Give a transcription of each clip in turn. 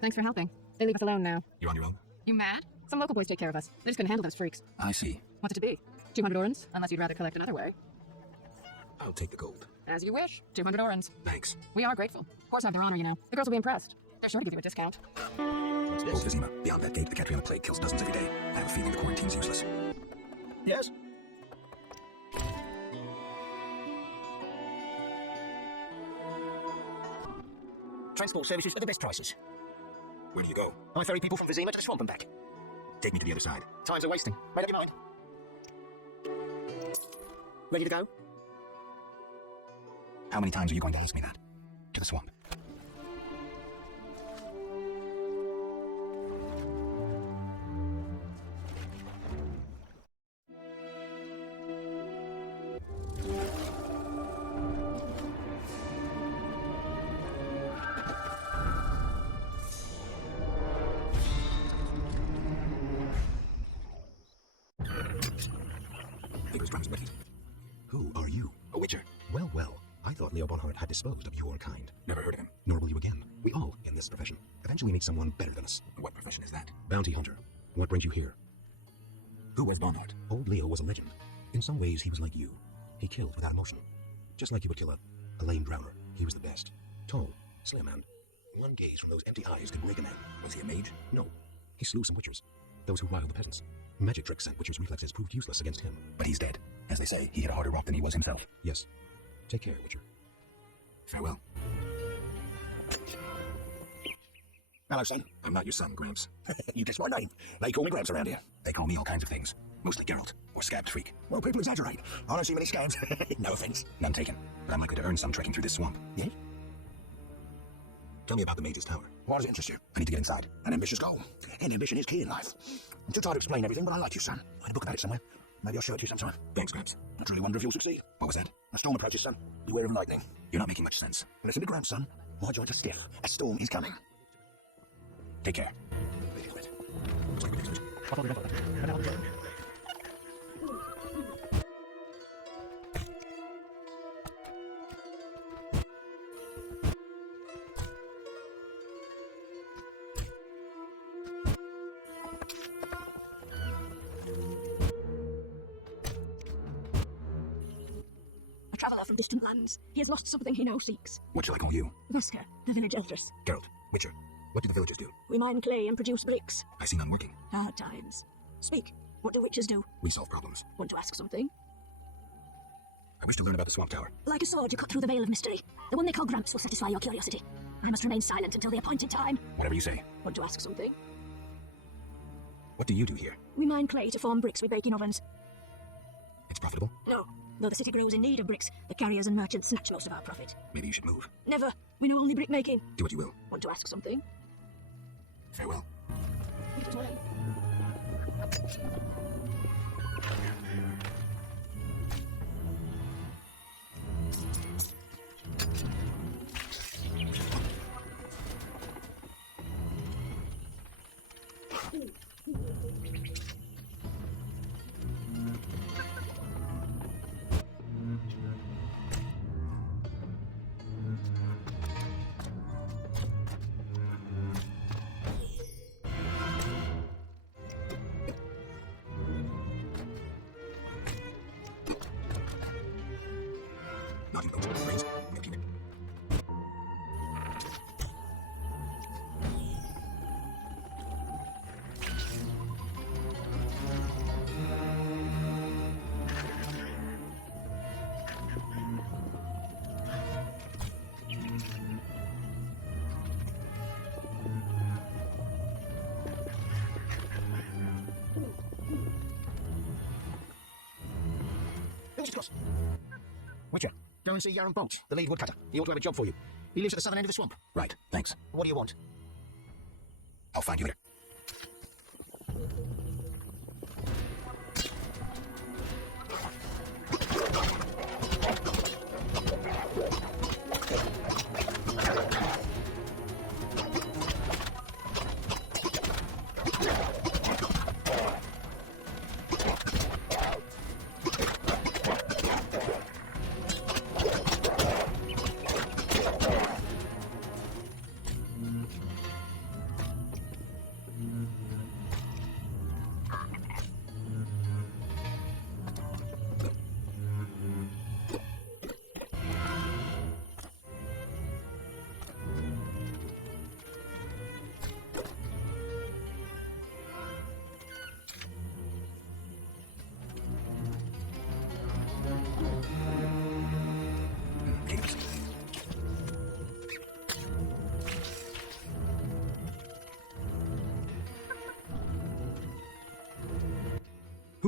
Thanks for helping. They leave us alone now. You're on your own? You mad? Some local boys take care of us. They just couldn't handle those freaks. I see. What's it to be? 200 orens? Unless you'd rather collect another way. I'll take the gold. As you wish. 200 orens. Thanks. We are grateful. Boys have their honor, you know. The girls will be impressed. They're sure to give you a discount. What's this? Old Vizima. Beyond that gate, the Catriona plague kills dozens every day. I have a feeling the quarantine's useless. Yes? Transport services at the best prices. Where do you go? I ferry people from Vizima to the swamp and back. Take me to the other side. Times are wasting. Made up your mind? Ready to go? How many times are you going to ask me that? To the swamp. Who are you? A witcher. Well, well. I thought Leo Bonhart had disposed of your kind. Never heard of him. Nor will you again. We all, in this profession, eventually need someone better than us. What profession is that? Bounty hunter. What brings you here? Who was Bonhart? Old Leo was a legend. In some ways, he was like you. He killed without emotion. Just like you would kill a lame drowner. He was the best. Tall, slim, and one gaze from those empty eyes could break a man. Was he a mage? No. He slew some witchers. Those who riled the peasants. Magic tricks and witchers' reflexes proved useless against him. But he's dead. As they say, he hit a harder rock than he was himself. Yes. Take care, Witcher. Farewell. Hello, son. I'm not your son, Gramps. You guessed my name. They call me Gramps around here. They call me all kinds of things. Mostly Geralt, or Scabbed Freak. Well, people exaggerate. I don't see many scabs. No offense. None taken. But I'm likely to earn some trekking through this swamp. Yeah? Tell me about the Mage's Tower. Why does it interest you? I need to get inside. An ambitious goal. And ambition is key in life. I'm too tired to explain everything, but I like you, son. I had a book about it somewhere. Maybe I'll show it to you sometime. Thanks, Gramps. I truly wonder if you'll succeed. What was that? A storm approaches, son. Beware of lightning. You're not making much sense. Listen to Gramps, son. My joints are stiff. A storm is coming. Take care. A traveller from distant lands. He has lost something he now seeks. What shall I call you? Musker, the village elders. Geralt. Witcher. What do the villagers do? We mine clay and produce bricks. I see none working. Hard times. Speak. What do witches do? We solve problems. Want to ask something? I wish to learn about the Swamp Tower. Like a sword, you cut through the veil of mystery. The one they call Gramps will satisfy your curiosity. I must remain silent until the appointed time. Whatever you say. Want to ask something? What do you do here? We mine clay to form bricks we bake in ovens. It's profitable? No. Though the city grows in need of bricks, the carriers and merchants snatch most of our profit. Maybe you should move. Never. We know only brick making. Do what you will. Want to ask something? Farewell. Not in those brains. Milking it. Village across. Witcher, go and see Yaron Bolt, the lead woodcutter. He ought to have a job for you. He lives at the southern end of the swamp. Right. Thanks. What do you want? I'll find you later.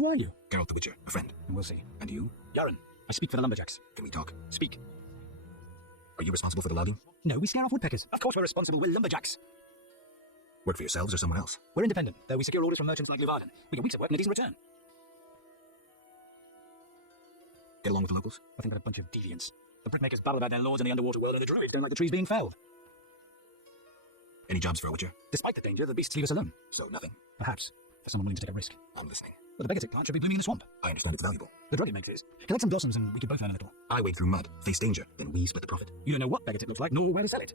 Who are you? Geralt the Witcher, a friend. We'll see. And you? Yaren, I speak for the lumberjacks. Can we talk? Speak. Are you responsible for the logging? No, we scare off woodpeckers. Of course we're responsible. We're lumberjacks. Work for yourselves or somewhere else? We're independent, though we secure orders from merchants like Luvarden. We get weeks of work and a decent return. Get along with the locals? I think they're a bunch of deviants. The brickmakers babble about their lords in the underwater world, and the druids don't like the trees being felled. Any jobs for a Witcher? Despite the danger, the beasts leave us alone. So nothing. Perhaps, for someone willing to take a risk. I'm listening. But the Begatic plant should be blooming in the swamp. I understand it's valuable. The drug it makes is. Collect some blossoms and we could both learn a little. I wade through mud, face danger, then we split the profit. You don't know what Begatic looks like, nor where to sell it.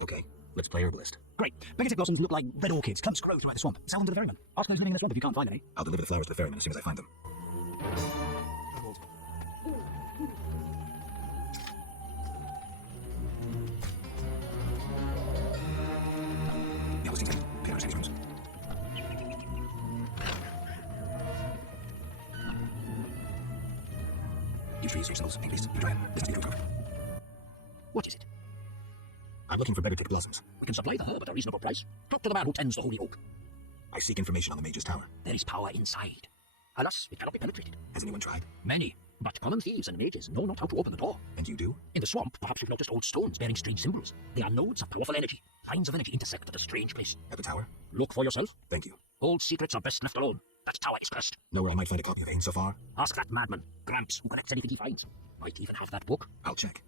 Okay, let's play herbalist. Great. Begatic blossoms look like red orchids. Clumps grow throughout the swamp. Sell them to the ferryman. Ask those living in the swamp if you can't find any. I'll deliver the flowers to the ferryman as soon as I find them. Yeah, let's take it. Pay our savings rooms. You trees yourselves, make beasts, you try it. This must be good. What is it? I'm looking for Begatic blossoms. We can supply the herb at a reasonable price. Talk to the man who tends the holy oak. I seek information on the Mage's Tower. There is power inside. Alas, it cannot be penetrated. Has anyone tried? Many, but common thieves and mages know not how to open the door. And you do? In the swamp, perhaps you've noticed old stones bearing strange symbols. They are nodes of powerful energy. Lines of energy intersect at a strange place. At the tower? Look for yourself. Thank you. Old secrets are best left alone. That tower is cursed. Know where I might find a copy of Ain so far? Ask that madman, Gramps, who collects anything he finds. Might even have that book. I'll check.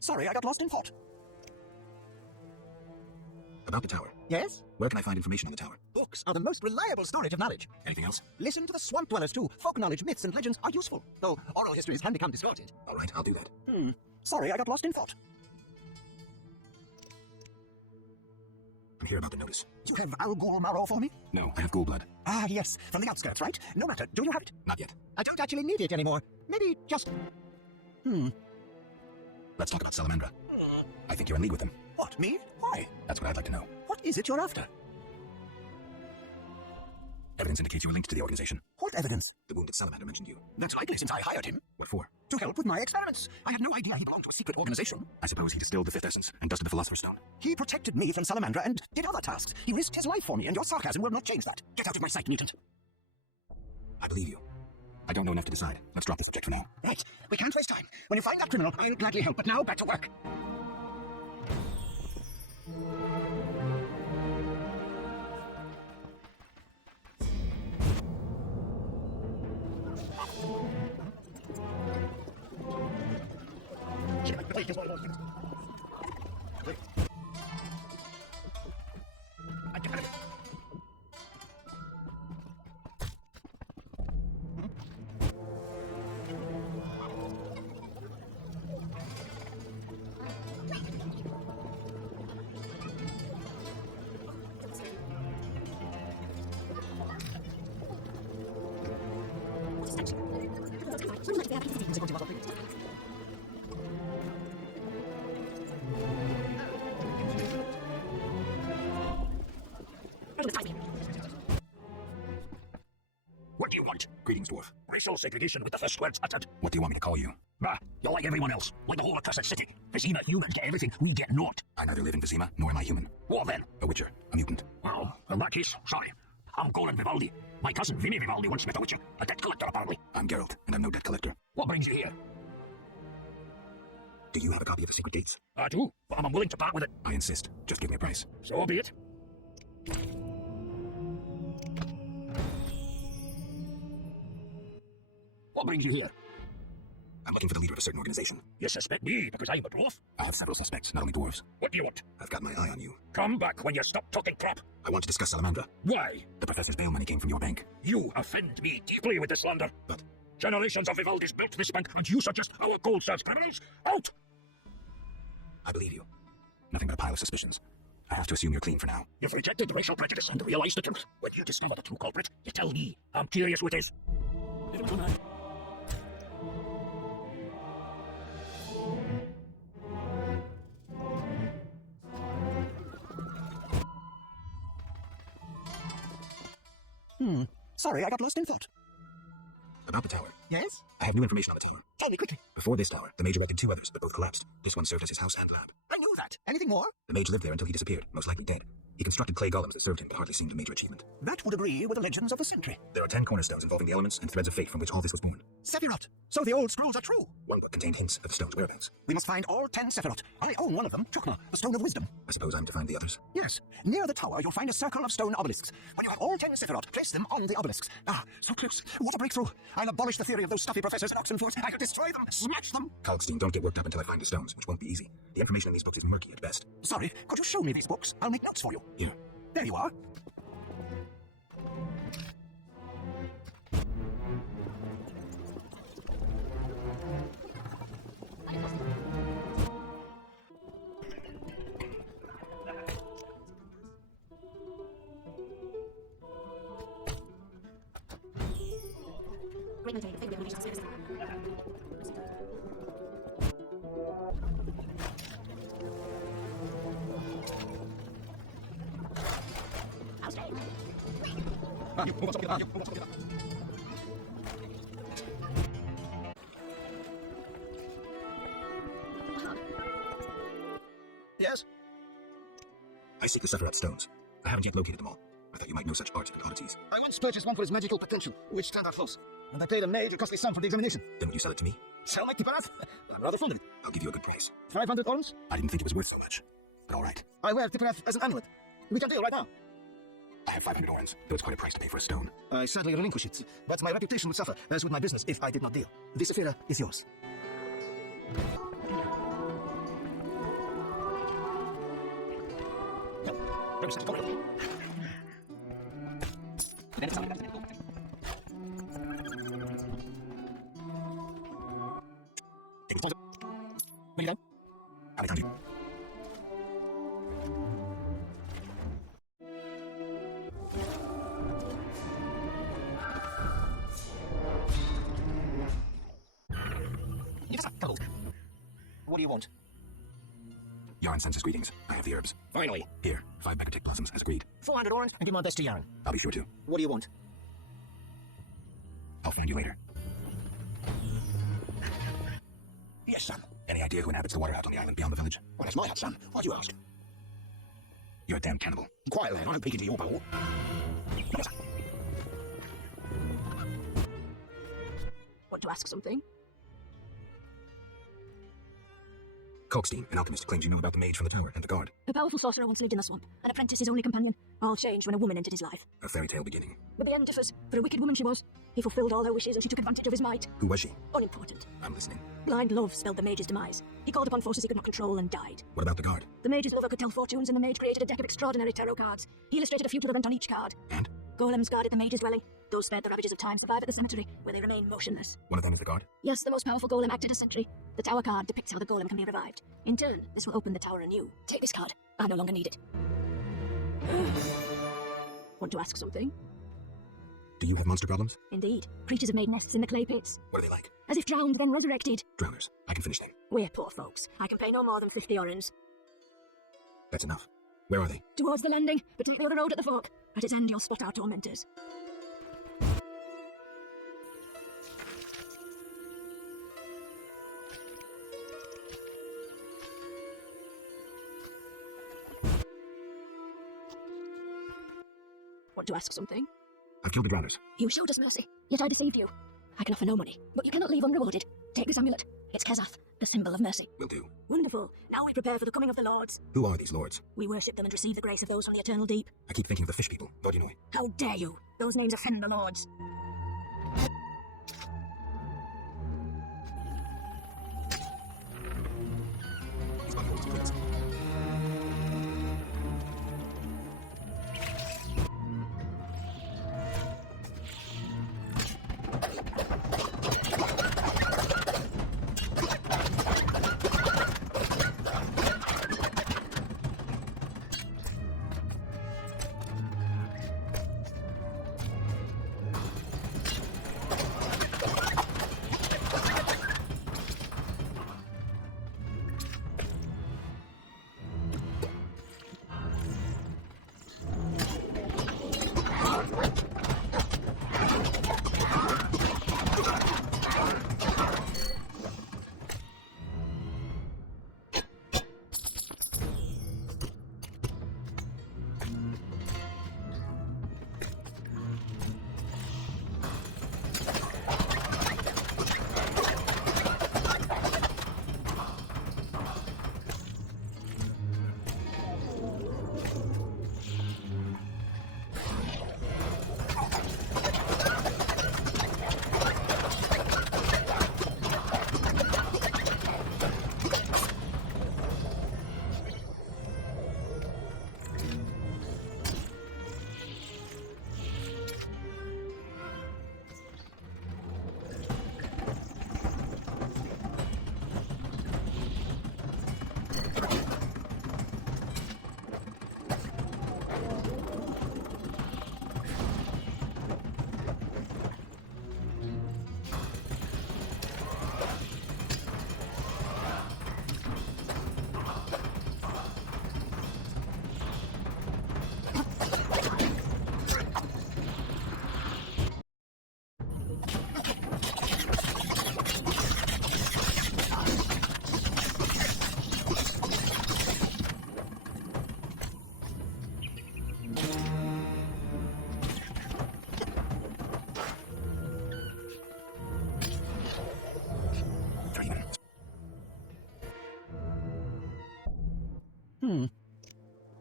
Sorry, I got lost in thought. About the tower. Yes? Where can I find information on the tower? Books are the most reliable storage of knowledge. Anything else? Listen to the swamp dwellers too. Folk knowledge, myths, and legends are useful, though oral histories can become distorted. All right, I'll do that. Sorry, I got lost in thought. I'm here about the notice. You have Al Marrow for me? No, I have gallblood. Ah, yes, from the outskirts, right? No matter. Do you have it? Not yet. I don't actually need it anymore. Maybe just... Let's talk about Salamandra. I think you're in league with them. What, me? Why? That's what I'd like to know. What is it you're after? Evidence indicates you were linked to the organization. What evidence? The wounded salamander mentioned you. That's likely since I hired him. What for? To help with my experiments. I had no idea he belonged to a secret organization. I suppose he distilled the fifth essence and dusted the Philosopher's Stone. He protected me from Salamandra and did other tasks. He risked his life for me, and your sarcasm will not change that. Get out of my sight, mutant. I believe you. I don't know enough to decide. Let's drop the subject for now. Right. We can't waste time. When you find that criminal, I'll gladly help. But now, back to work. What do you want? Greetings, dwarf. Racial segregation with the first words uttered. What do you want me to call you? Ah, you're like everyone else. Like the whole accursed city. Vizima humans get everything, we get naught. I neither live in Vizima, nor am I human. What then? A witcher. A mutant. Well, in that case, sorry. I'm Colin Vivaldi. My cousin Vinny Vivaldi once met a witcher. A debt collector, apparently. I'm Geralt, and I'm no debt collector. What brings you here? Do you have a copy of the Secret Gates? I do, but I'm unwilling to part with it. I insist. Just give me a price. So be it. What brings you here? I'm looking for the leader of a certain organization. You suspect me because I'm a dwarf? I have several suspects, not only dwarves. What do you want? I've got my eye on you. Come back when you stop talking crap. I want to discuss Salamandra. Why? The professor's bail money came from your bank. You offend me deeply with this slander. But Generations of Vivaldis built this bank, and you suggest our gold search criminals? Out! I believe you. Nothing but a pile of suspicions. I have to assume you're clean for now. You've rejected racial prejudice and realized the truth. When you discover the true culprit, you tell me. I'm curious who it is. Sorry, I got lost in thought. About the tower. Yes? I have new information on the tower. Tell me quickly. Before this tower, the Mage erected two others, but both collapsed. This one served as his house and lab. I knew that. Anything more? The Mage lived there until he disappeared, most likely dead. He constructed clay golems that served him, but hardly seemed a major achievement. That would agree with the legends of the century. There are 10 cornerstones involving the elements and threads of fate from which all this was born. Sephiroth. So the old scrolls are true. One book contained hints of the stone's whereabouts. We must find all 10 Sephiroth. I own one of them, Chokma, the Stone of Wisdom. I suppose I'm to find the others. Yes. Near the tower, you'll find a circle of stone obelisks. When you have all 10 Sephiroth, place them on the obelisks. Ah, so close. What a breakthrough. I'll abolish the theory of those stuffy professors in Oxenfurt. I'll destroy them, smash them. Kalkstein, don't get worked up until I find the stones, which won't be easy. The information in these books is murky at best. Sorry, could you show me these books? I'll make notes for you. Here. There you are. Yes? I seek the Sephiroth stones. I haven't yet located them all. I thought you might know such art and oddities. I once purchased one for its magical potential, which turned out false. And I paid a mage a costly sum for the examination. Then will you sell it to me? Sell my Tipparath? I'm rather fond of it. I'll give you a good price. 500 orms? I didn't think it was worth so much. But all right. I wear Tipparath as an amulet. We can deal right now. I have 500 orens, though it's quite a price to pay for a stone. I sadly relinquish it, but my reputation would suffer, as would my business, if I did not deal. The Sephira is yours. How many times Yes, come on. What do you want? Yarn sends his greetings. I have the herbs. Finally. Here, 5 Baccatic blossoms, as agreed. 400 orange, and give my best to Yarn. I'll be sure to. What do you want? I'll find you later. Yes, son. Any idea who inhabits the water out on the island beyond the village? Well, it's my hut, son. Why do you ask? You're a damn cannibal. Quiet, lad. I don't peek into your bowl. Yes, son. Want to ask something? Kalkstein, an alchemist, claims you know about the mage from the tower and the guard. A powerful sorcerer once lived in the swamp, an apprentice his only companion. All changed when a woman entered his life. A fairy tale beginning. But the end differs. For a wicked woman she was. He fulfilled all her wishes and she took advantage of his might. Who was she? Unimportant. I'm listening. Blind love spelled the mage's demise. He called upon forces he could not control and died. What about the guard? The mage's lover could tell fortunes and the mage created a deck of extraordinary tarot cards. He illustrated a future event on each card. And? Golems guarded the mage's dwelling. Those spared the ravages of time survive at the cemetery, where they remain motionless. One of them is the guard? Yes, the most powerful golem acted as sentry. The tower card depicts how the golem can be revived. In turn, this will open the tower anew. Take this card. I no longer need it. Want to ask something? Do you have monster problems? Indeed. Creatures have made nests in the clay pits. What are they like? As if drowned, then resurrected. Drowners. I can finish them. We're poor folks. I can pay no more than 50 orens. That's enough. Where are they? Towards the landing, but take the other road at the fork. At its end, you'll spot our tormentors. Want to ask something? I've killed the drowners. You showed us mercy, yet I deceived you. I can offer no money, but you cannot leave unrewarded. Take this amulet. It's Kezath, the symbol of mercy. Will do. Wonderful. Now we prepare for the coming of the lords. Who are these lords? We worship them and receive the grace of those from the eternal deep. I keep thinking of the fish people. Vodinoi. How dare you? Those names offend the lords. These body holders please.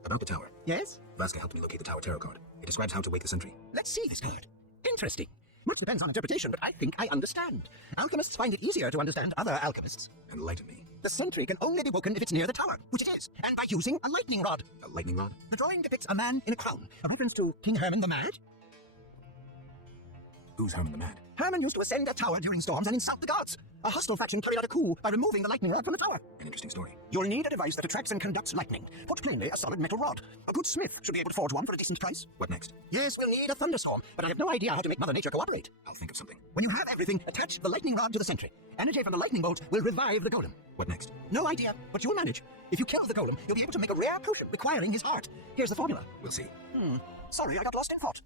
About the tower. Yes? Vasca helped me locate the tower tarot card. It describes how to wake the sentry. Let's see this card. Interesting. Much depends on interpretation, but I think I understand. Alchemists find it easier to understand other alchemists. Enlighten me. The sentry can only be woken if it's near the tower, which it is, and by using a lightning rod. A lightning rod? The drawing depicts a man in a crown, a reference to King Herman the Mad. Who's Herman the Mad? Herman used to ascend a tower during storms and insult the gods. A hostile faction carried out a coup by removing the lightning rod from the tower. An interesting story. You'll need a device that attracts and conducts lightning. Put plainly, a solid metal rod. A good smith should be able to forge one for a decent price. What next? Yes, we'll need a thunderstorm, but I have no idea how to make Mother Nature cooperate. I'll think of something. When you have everything, attach the lightning rod to the sentry. Energy from the lightning bolt will revive the golem. What next? No idea, but you'll manage. If you kill the golem, you'll be able to make a rare potion requiring his heart. Here's the formula. We'll see. Sorry, I got lost in thought.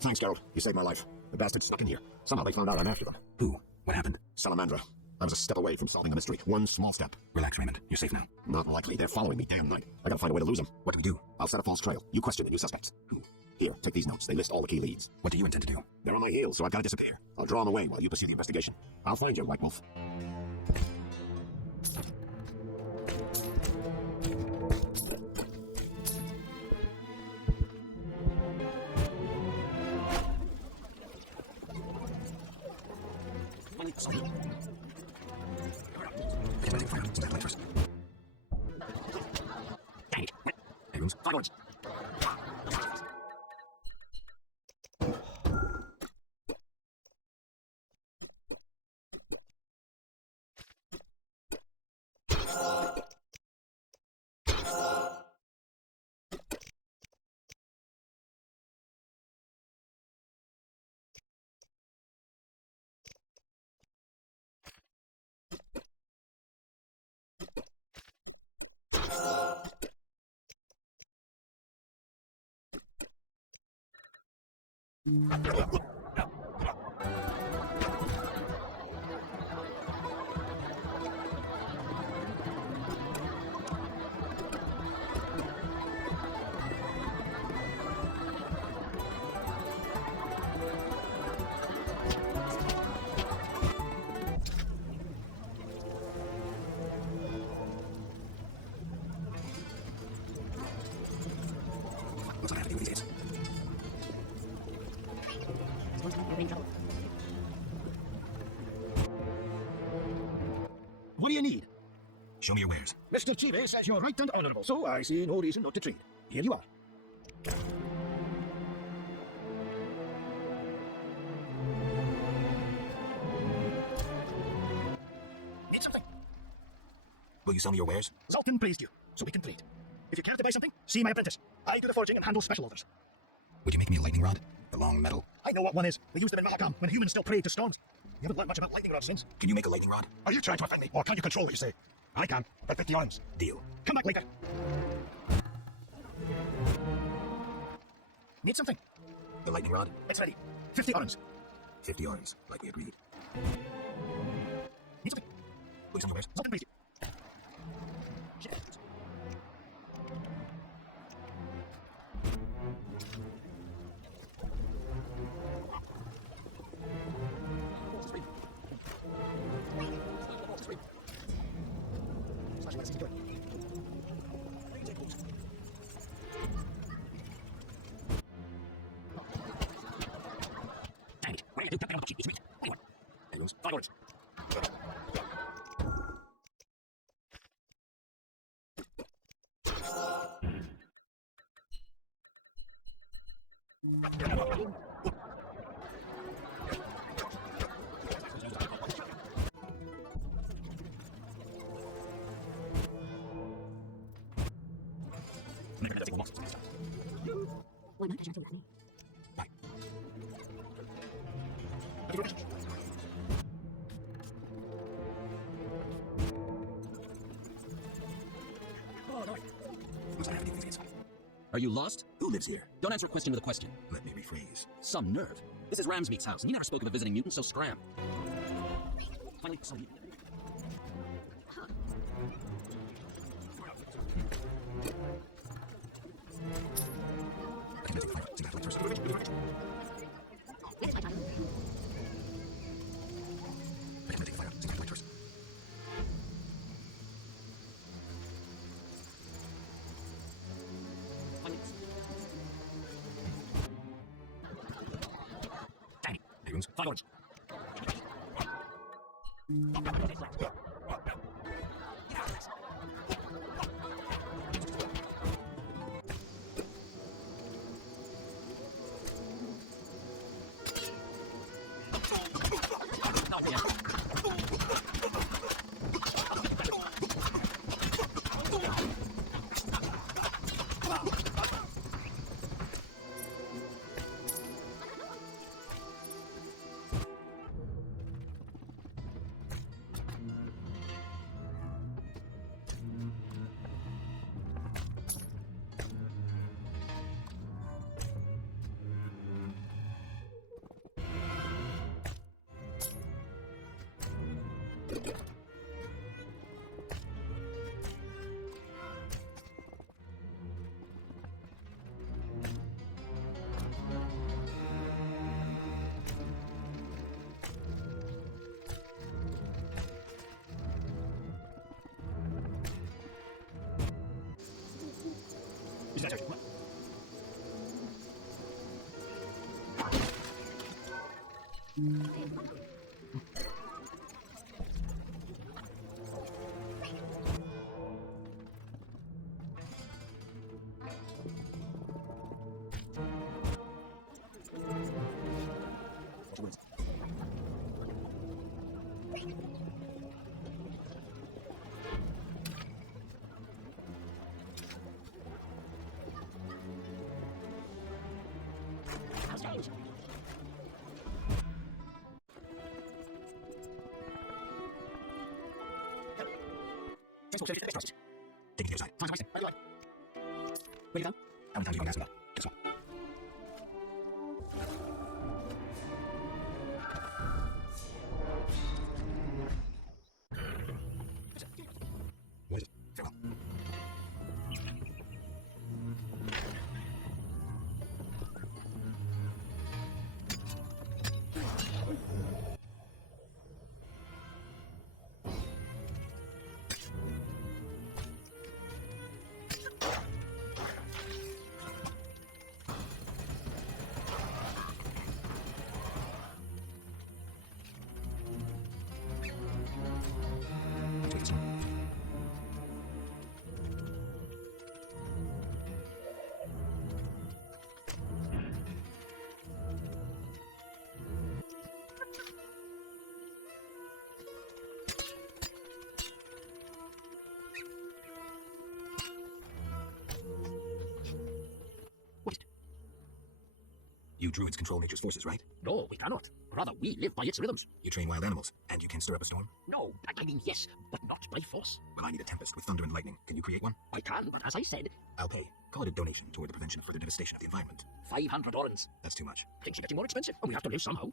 Thanks, Gerald. You saved my life. The bastards snuck in here. Somehow they found out I'm after them. Who? What happened? Salamandra. I was a step away from solving the mystery. One small step. Relax, Raymond. You're safe now. Not likely. They're following me day and night. I gotta find a way to lose them. What do we do? I'll set a false trail. You question the new suspects. Who? Here, take these notes. They list all the key leads. What do you intend to do? They're on my heels, so I've gotta disappear. I'll draw them away while you pursue the investigation. I'll find you, White Wolf. Dang it. Abrams? Forwards. What's I have to do with these kids? What do you need? Show me your wares. Mr. Chive says you're right and honorable, so I see no reason not to trade. Here you are. Need something? Will you sell me your wares? Zoltan praised you, so we can trade. If you care to buy something, see my apprentice. I do the forging and handle special orders. Would you make me a lightning rod? The long metal. I know what one is. We used them in Mahakam when humans still prayed to storms. You haven't learned much about lightning rods since. Can you make a lightning rod? Are you trying to offend me, or can't you control what you say? I can, but 50 arms. Deal. Come back later. Need something? The lightning rod? It's ready. 50 arms. 50 arms, like we agreed. Need something? Will you sell me your wares? Zoltan praised you. Shit. Dang it. Where did you get the cheap? It's me. Anyone? Abrams? Forwards. Why not? I shall do nothing. Bye. What's I have to do with these kids? Are you lost? Who lives here? Don't answer a question with a question. Let me rephrase. Some nerve. This is Ramsmeek's house, and you never spoke of a visiting mutant, so scram. Finally, somebody... I can take the fire. See that first. Yes, my darling. ones. 5 orange. How strange. Taking the other side. Sounds wasted. Where do you go? How many times are you going to ask about? Guess what? What is it? Farewell. Take this one. What? You druids control nature's forces, right? No, we cannot. Rather, we live by its rhythms. You train wild animals, and you can stir up a storm? No, I mean, yes, but not by force. Well, I need a tempest with thunder and lightning. Can you create one? I can, but as I said, I'll pay. Call it a donation toward the prevention of further devastation of the environment. 500 orange. That's too much. Things are getting more expensive, and we have to live somehow.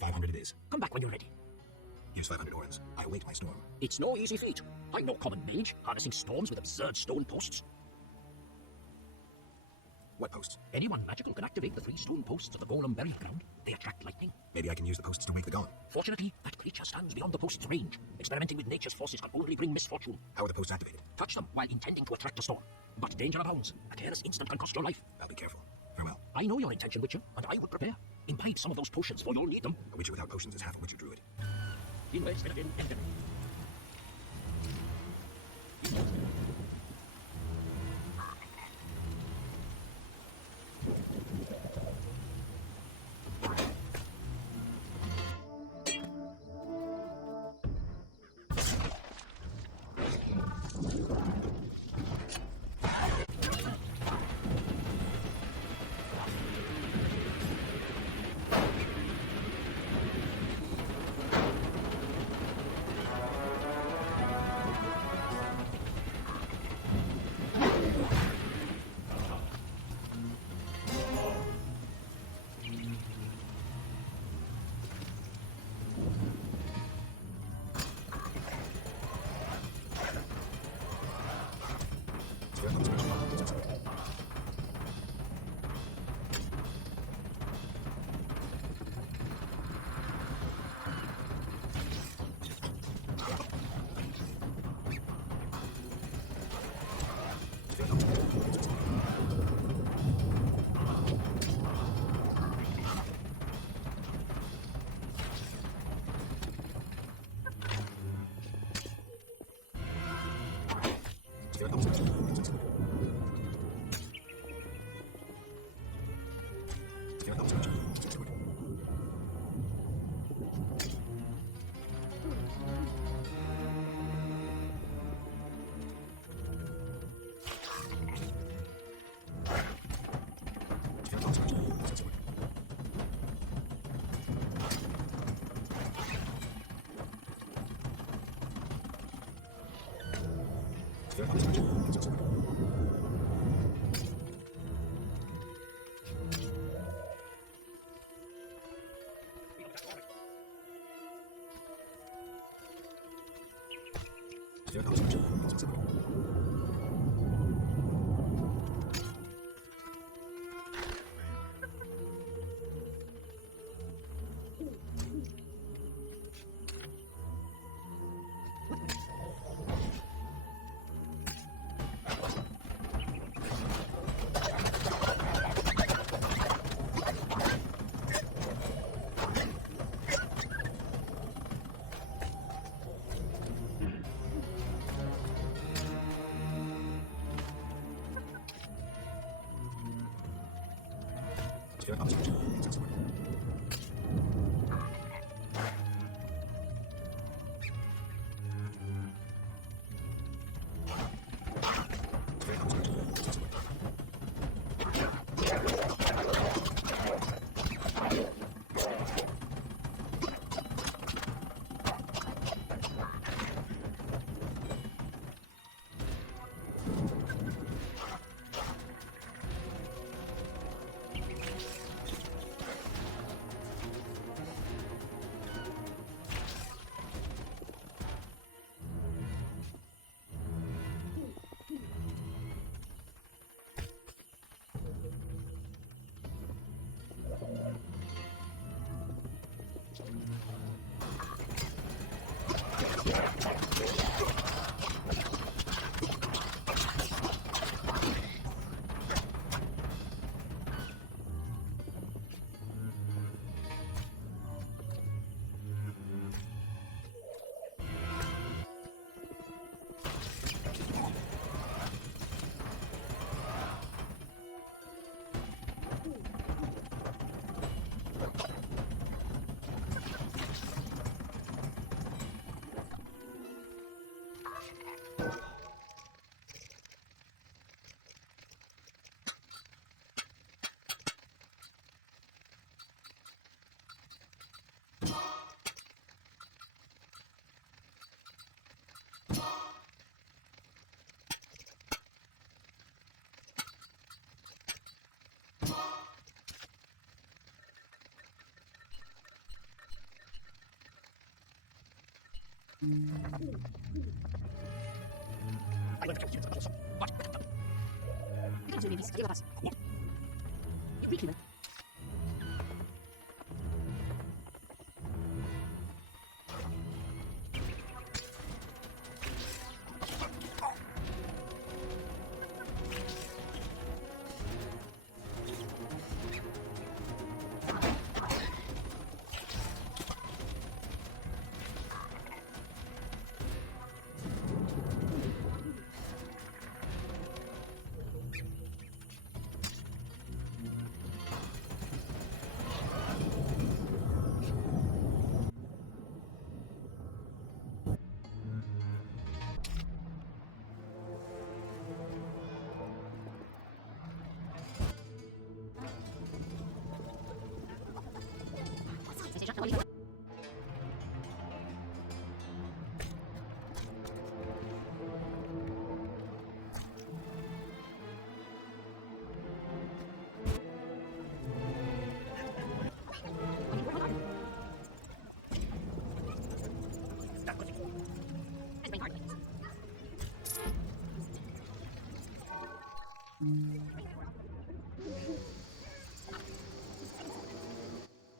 500 it is. Come back when you're ready. Here's 500 orens. I await my storm. It's no easy feat. I'm no common mage, harnessing storms with absurd stone posts. What posts? Anyone magical can activate the 3 stone posts of the golem buried ground. They attract lightning. Maybe I can use the posts to wake the golem. Fortunately, that creature stands beyond the post's range. Experimenting with nature's forces can only bring misfortune. How are the posts activated? Touch them while intending to attract a storm. But danger abounds. A careless instant can cost your life. I'll be careful. Farewell. I know your intention, Witcher, and I would prepare. Imbibe some of those potions, for you'll need them. A witcher without potions is half a witcher druid.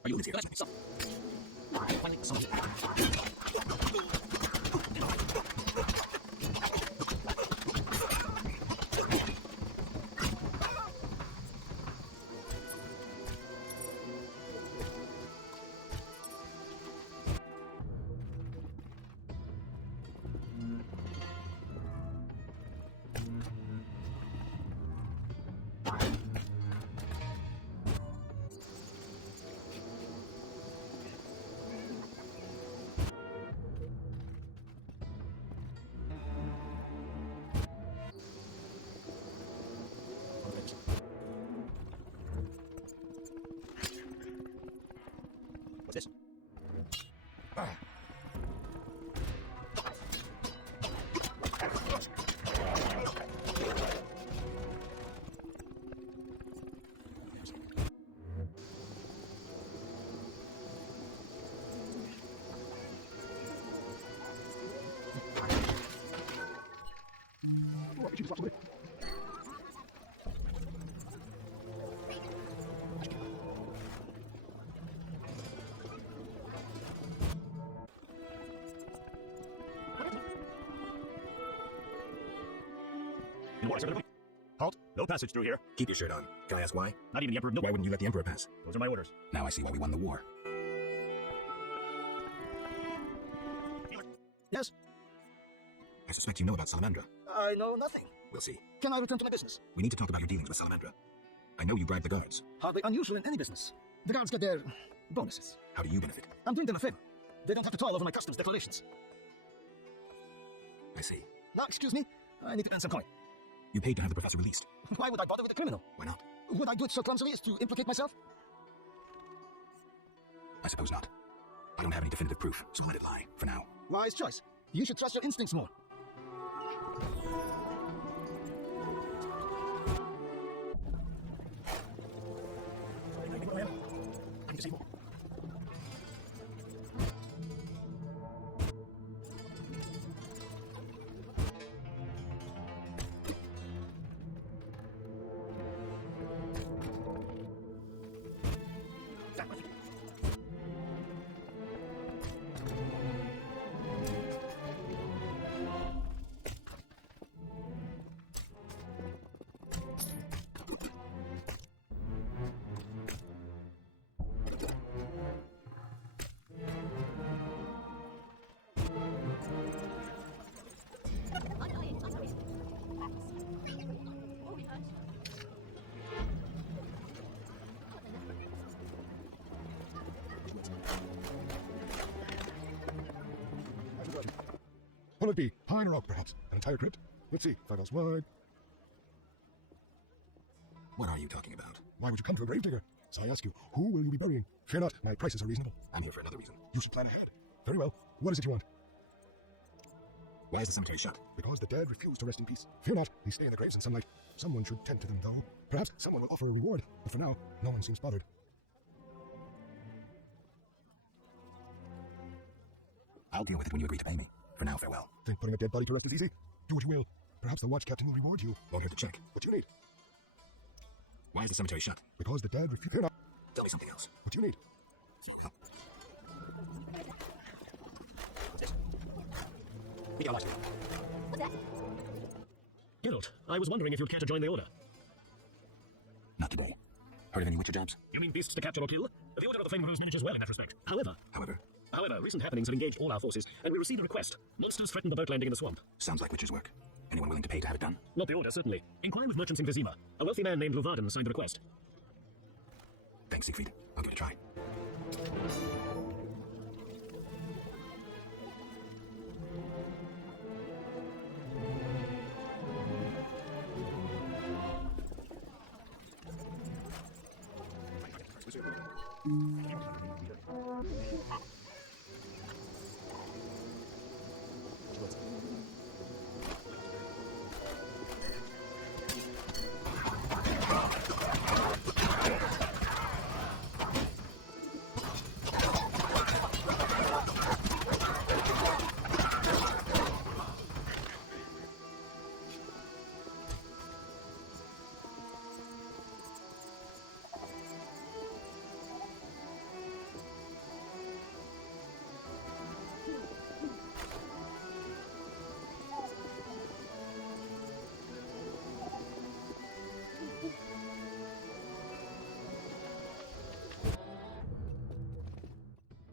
Are you listening? So, finally, somebody. Halt. No passage through here. Keep your shirt on. Can I ask why? Not even the Emperor. Why wouldn't you let the Emperor pass? Those are my orders. Now I see why we won the war. Yes? I suspect you know about Salamandra. I know nothing. We'll see. Can I return to my business? We need to talk about your dealings with Salamandra. I know you bribed the guards. Hardly unusual in any business. The guards get their bonuses. How do you benefit? I'm doing them a favor. They don't have to toil over my customs declarations. I see. Now, excuse me. I need to earn some coin. You paid to have the professor released. Why would I bother with a criminal? Why not? Would I do it so clumsily as to implicate myself? I suppose not. I don't have any definitive proof, so let it lie, for now. Wise choice. You should trust your instincts more. I need to see more. What'll it be? Pine or oak, perhaps? An entire crypt? Let's see. 5 miles wide. What are you talking about? Why would you come to a gravedigger? So I ask you, who will you be burying? Fear not, my prices are reasonable. I'm here for another reason. You should plan ahead. Very well. What is it you want? Why is the cemetery shut? Because the dead refuse to rest in peace. Fear not, they stay in their graves in sunlight. Someone should tend to them, though. Perhaps someone will offer a reward, but for now, no one seems bothered. I'll deal with it when you agree to pay me. For now, farewell. Think putting a dead body to rest is easy? Do what you will. Perhaps the watch captain will reward you. Well, I'm here to check. What do you need? Why is the cemetery shut? Because the dead refuse. Fear not. Tell me something else. What do you need? What's that? Geralt, I was wondering if you'd care to join the Order. Not today. Heard of any Witcher jobs? You mean beasts to capture or kill? The Order of the Flame Rose manages well in that respect. However, recent happenings have engaged all our forces, and we received a request. Monsters threaten the boat landing in the swamp. Sounds like Witcher's work. Anyone willing to pay to have it done? Not the Order, certainly. Inquire with merchants in Vizima. A wealthy man named Luvarden signed the request. Thanks, Siegfried. I'll give it a try.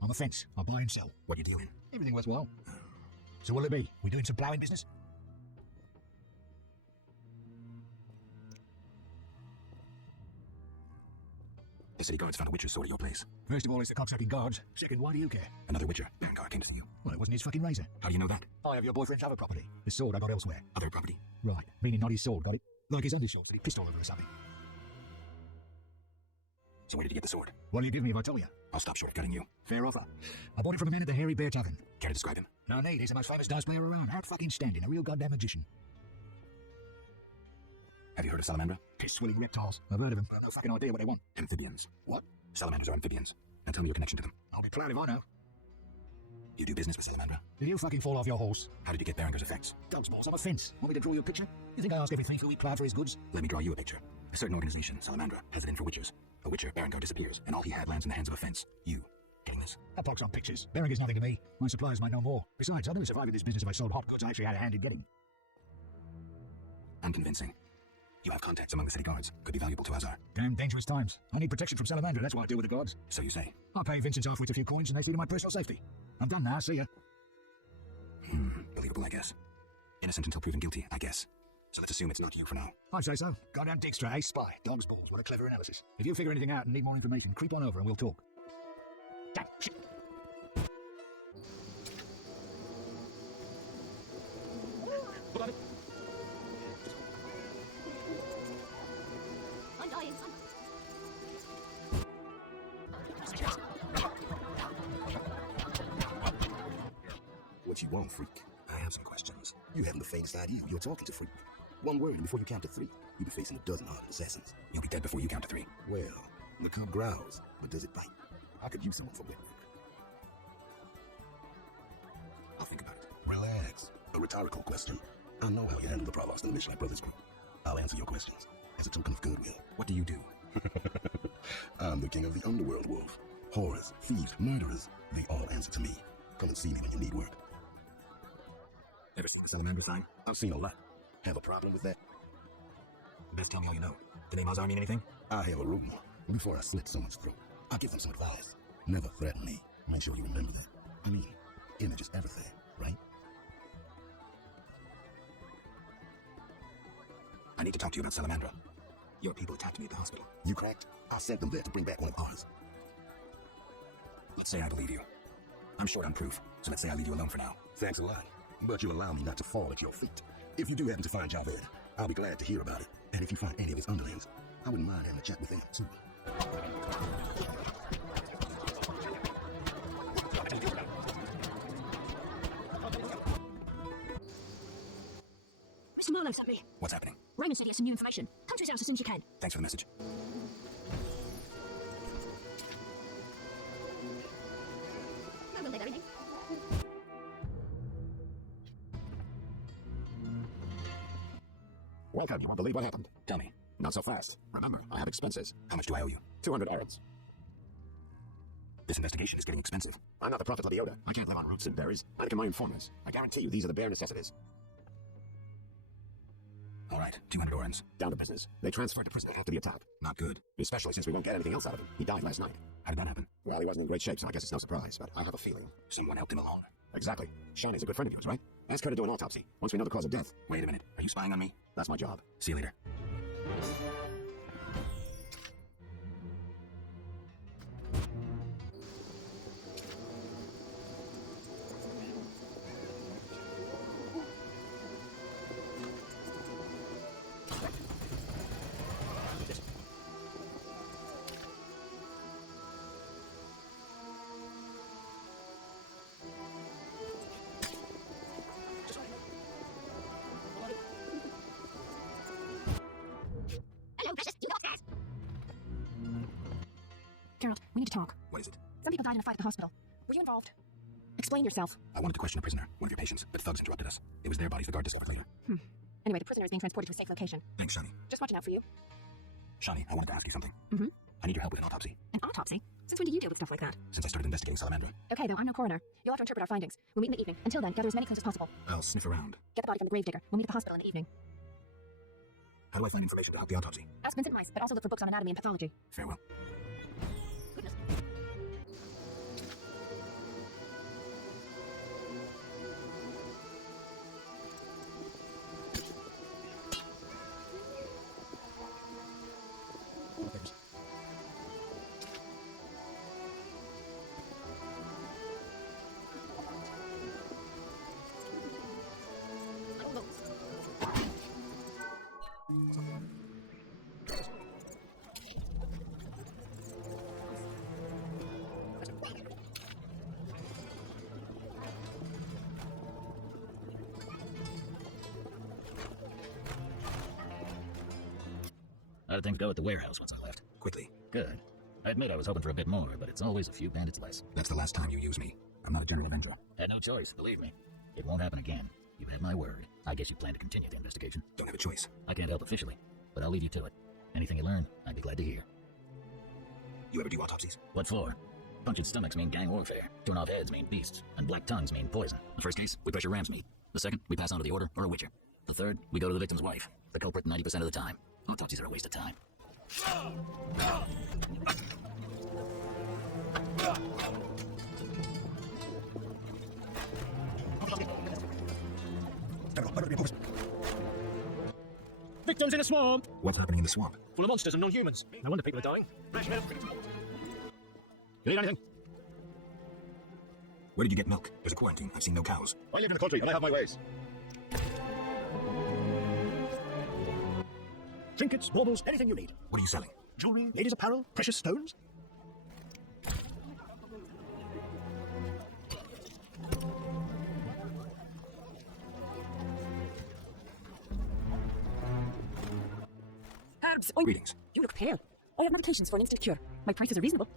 On the fence. I'll buy and sell. What are you doing? Everything worthwhile. So what'll it be? We doing some ploughing business? The city guards found a Witcher's sword at your place. First of all, it's the cocksucking guards. Second, why do you care? Another Witcher, Vanguard, came to see you. Well, it wasn't his fucking razor. How do you know that? I have your boyfriend's other property. The sword I got elsewhere. Other property. Right. Meaning not his sword, got it? Like his undershorts that he pissed all over or something. So where did you get the sword? What'll you give me if I tell you? I'll stop short of gutting you. Fair offer. I bought it from a man at the Hairy Bear Tavern. Care to describe him? No need, he's the most famous dice player around. Out fucking standing, a real goddamn magician. Have you heard of Salamandra? Piss-swilling reptiles. I've heard of them, but I've no fucking idea what they want. Amphibians. What? Salamanders are amphibians. Now tell me your connection to them. I'll be proud if I know. You do business with Salamandra? Did you fucking fall off your horse? How did you get Berenger's effects? Dog's balls on a fence. Want me to draw you a picture? You think I ask every thief cloud for his goods? Let me draw you a picture. A certain organization, Salamandra, has it in for witchers. A witcher, Berenger, disappears, and all he had lands in the hands of a fence. You. Getting this? That box on pictures. Berenger's nothing to me. My suppliers might know more. Besides, I'd never survive in this business if I sold hot goods I actually had a hand in getting. Unconvincing. You have contacts among the city guards. Could be valuable to Azar. Damn dangerous times. I need protection from Salamandra, that's why I deal with the gods. So you say. I pay Vincent's half-wits a few coins and they see to my personal safety. I'm done now, see ya. Believable, I guess. Innocent until proven guilty, I guess. So let's assume it's not you for now. I'd say so. Goddamn Dijkstra, ace spy. Dog's balls, what a clever analysis. If you figure anything out and need more information, creep on over and we'll talk. Damn, shit. I'm dying. What you want, freak? I have some questions. You haven't the faintest idea who you're talking to, freak. One word, and before you count to 3, you'll be facing a dozen hardened assassins. You'll be dead before you count to 3. Well, the cub growls, but does it bite? I could use someone for wet work. I'll think about it. Relax. A rhetorical question. I know how you handle the provost and the Michelin Brothers group. I'll answer your questions as a token of goodwill. What do you do? I'm the king of the underworld, Wolf. Whores, thieves, murderers, they all answer to me. Come and see me when you need work. Ever seen the Salamander sign? I've seen a lot. Have a problem with that? Best tell me all you know. The name Azar mean anything? I have a rumor. Before I slit someone's throat, I'll give them some advice. Never threaten me. Make sure you remember that. I mean, image is everything, right? I need to talk to you about Salamandra. Your people attacked me at the hospital. You cracked? I sent them there to bring back one of ours. Let's say I believe you. I'm short on proof, so let's say I leave you alone for now. Thanks a lot. But you allow me not to fall at your feet. If you do happen to find Javed, I'll be glad to hear about it. And if you find any of his underlings, I wouldn't mind having a chat with them, too. Marlowe sent me. What's happening? Raymond said he has some new information. Come to his house as soon as you can. Thanks for the message. I will leave everything. Welcome. You won't believe what happened. Tell me. Not so fast. Remember, I have expenses. How much do I owe you? 200 arrows. This investigation is getting expensive. I'm not the prophet of the Yoda. I can't live on roots and berries. I look at my informers. I guarantee you these are the bare necessities. All right, 200 orens. Down to business. They transferred the prisoner after the attack. Not good. Especially since we won't get anything else out of him. He died last night. How did that happen? Well, he wasn't in great shape, so I guess it's no surprise, but I have a feeling. Someone helped him along. Exactly. Shani's a good friend of yours, right? Ask her to do an autopsy. Once we know the cause of death. Wait a minute. Are you spying on me? That's my job. See you later. Hello, precious. You got that. Geralt, we need to talk. What is it? Some people died in a fight at the hospital. Were you involved? Explain yourself. I wanted to question a prisoner, one of your patients, but thugs interrupted us. It was their bodies the guard discovered later. Anyway, the prisoner is being transported to a safe location. Thanks, Shani. Just watching out for you. Shani, I wanted to ask you something. Mm-hmm. I need your help with an autopsy. An autopsy? Since when do you deal with stuff like that? Since I started investigating Salamandra. Okay, though, I'm no coroner. You'll have to interpret our findings. We'll meet in the evening. Until then, gather as many clues as possible. I'll sniff around. Get the body from the gravedigger. We'll meet at the hospital in the evening. How do I find information about the autopsy? Ask Vincent Mice, but also look for books on anatomy and pathology. Farewell. Goodness. did things go at the warehouse once I left? Quickly. Good. I admit I was hoping for a bit more, but it's always a few bandits less. That's the last time you use me. I'm not a general avenger. Had no choice, believe me. It won't happen again. You've had my word. I guess you plan to continue the investigation. Don't have a choice. I can't help officially, but I'll leave you to it. Anything you learn, I'd be glad to hear. You ever do autopsies? What for? Punctured stomachs mean gang warfare. Torn off heads mean beasts. And black tongues mean poison. The first case, we pressure ram's meat. The second, we pass on to the order or a witcher. The third, we go to the victim's wife. The culprit 90% of the time. Autopsies are a waste of time. Victims in a swamp! What's happening in the swamp? Full of monsters and non-humans. No wonder people are dying. Fresh milk. You need anything? Where did you get milk? There's a quarantine. I've seen no cows. I live in the country and I have my ways. Trinkets, baubles, anything you need. What are you selling? Jewelry, ladies' apparel, precious stones. Herbs! Oi, Greetings. you look pale. I have medications for an instant cure. My prices are reasonable.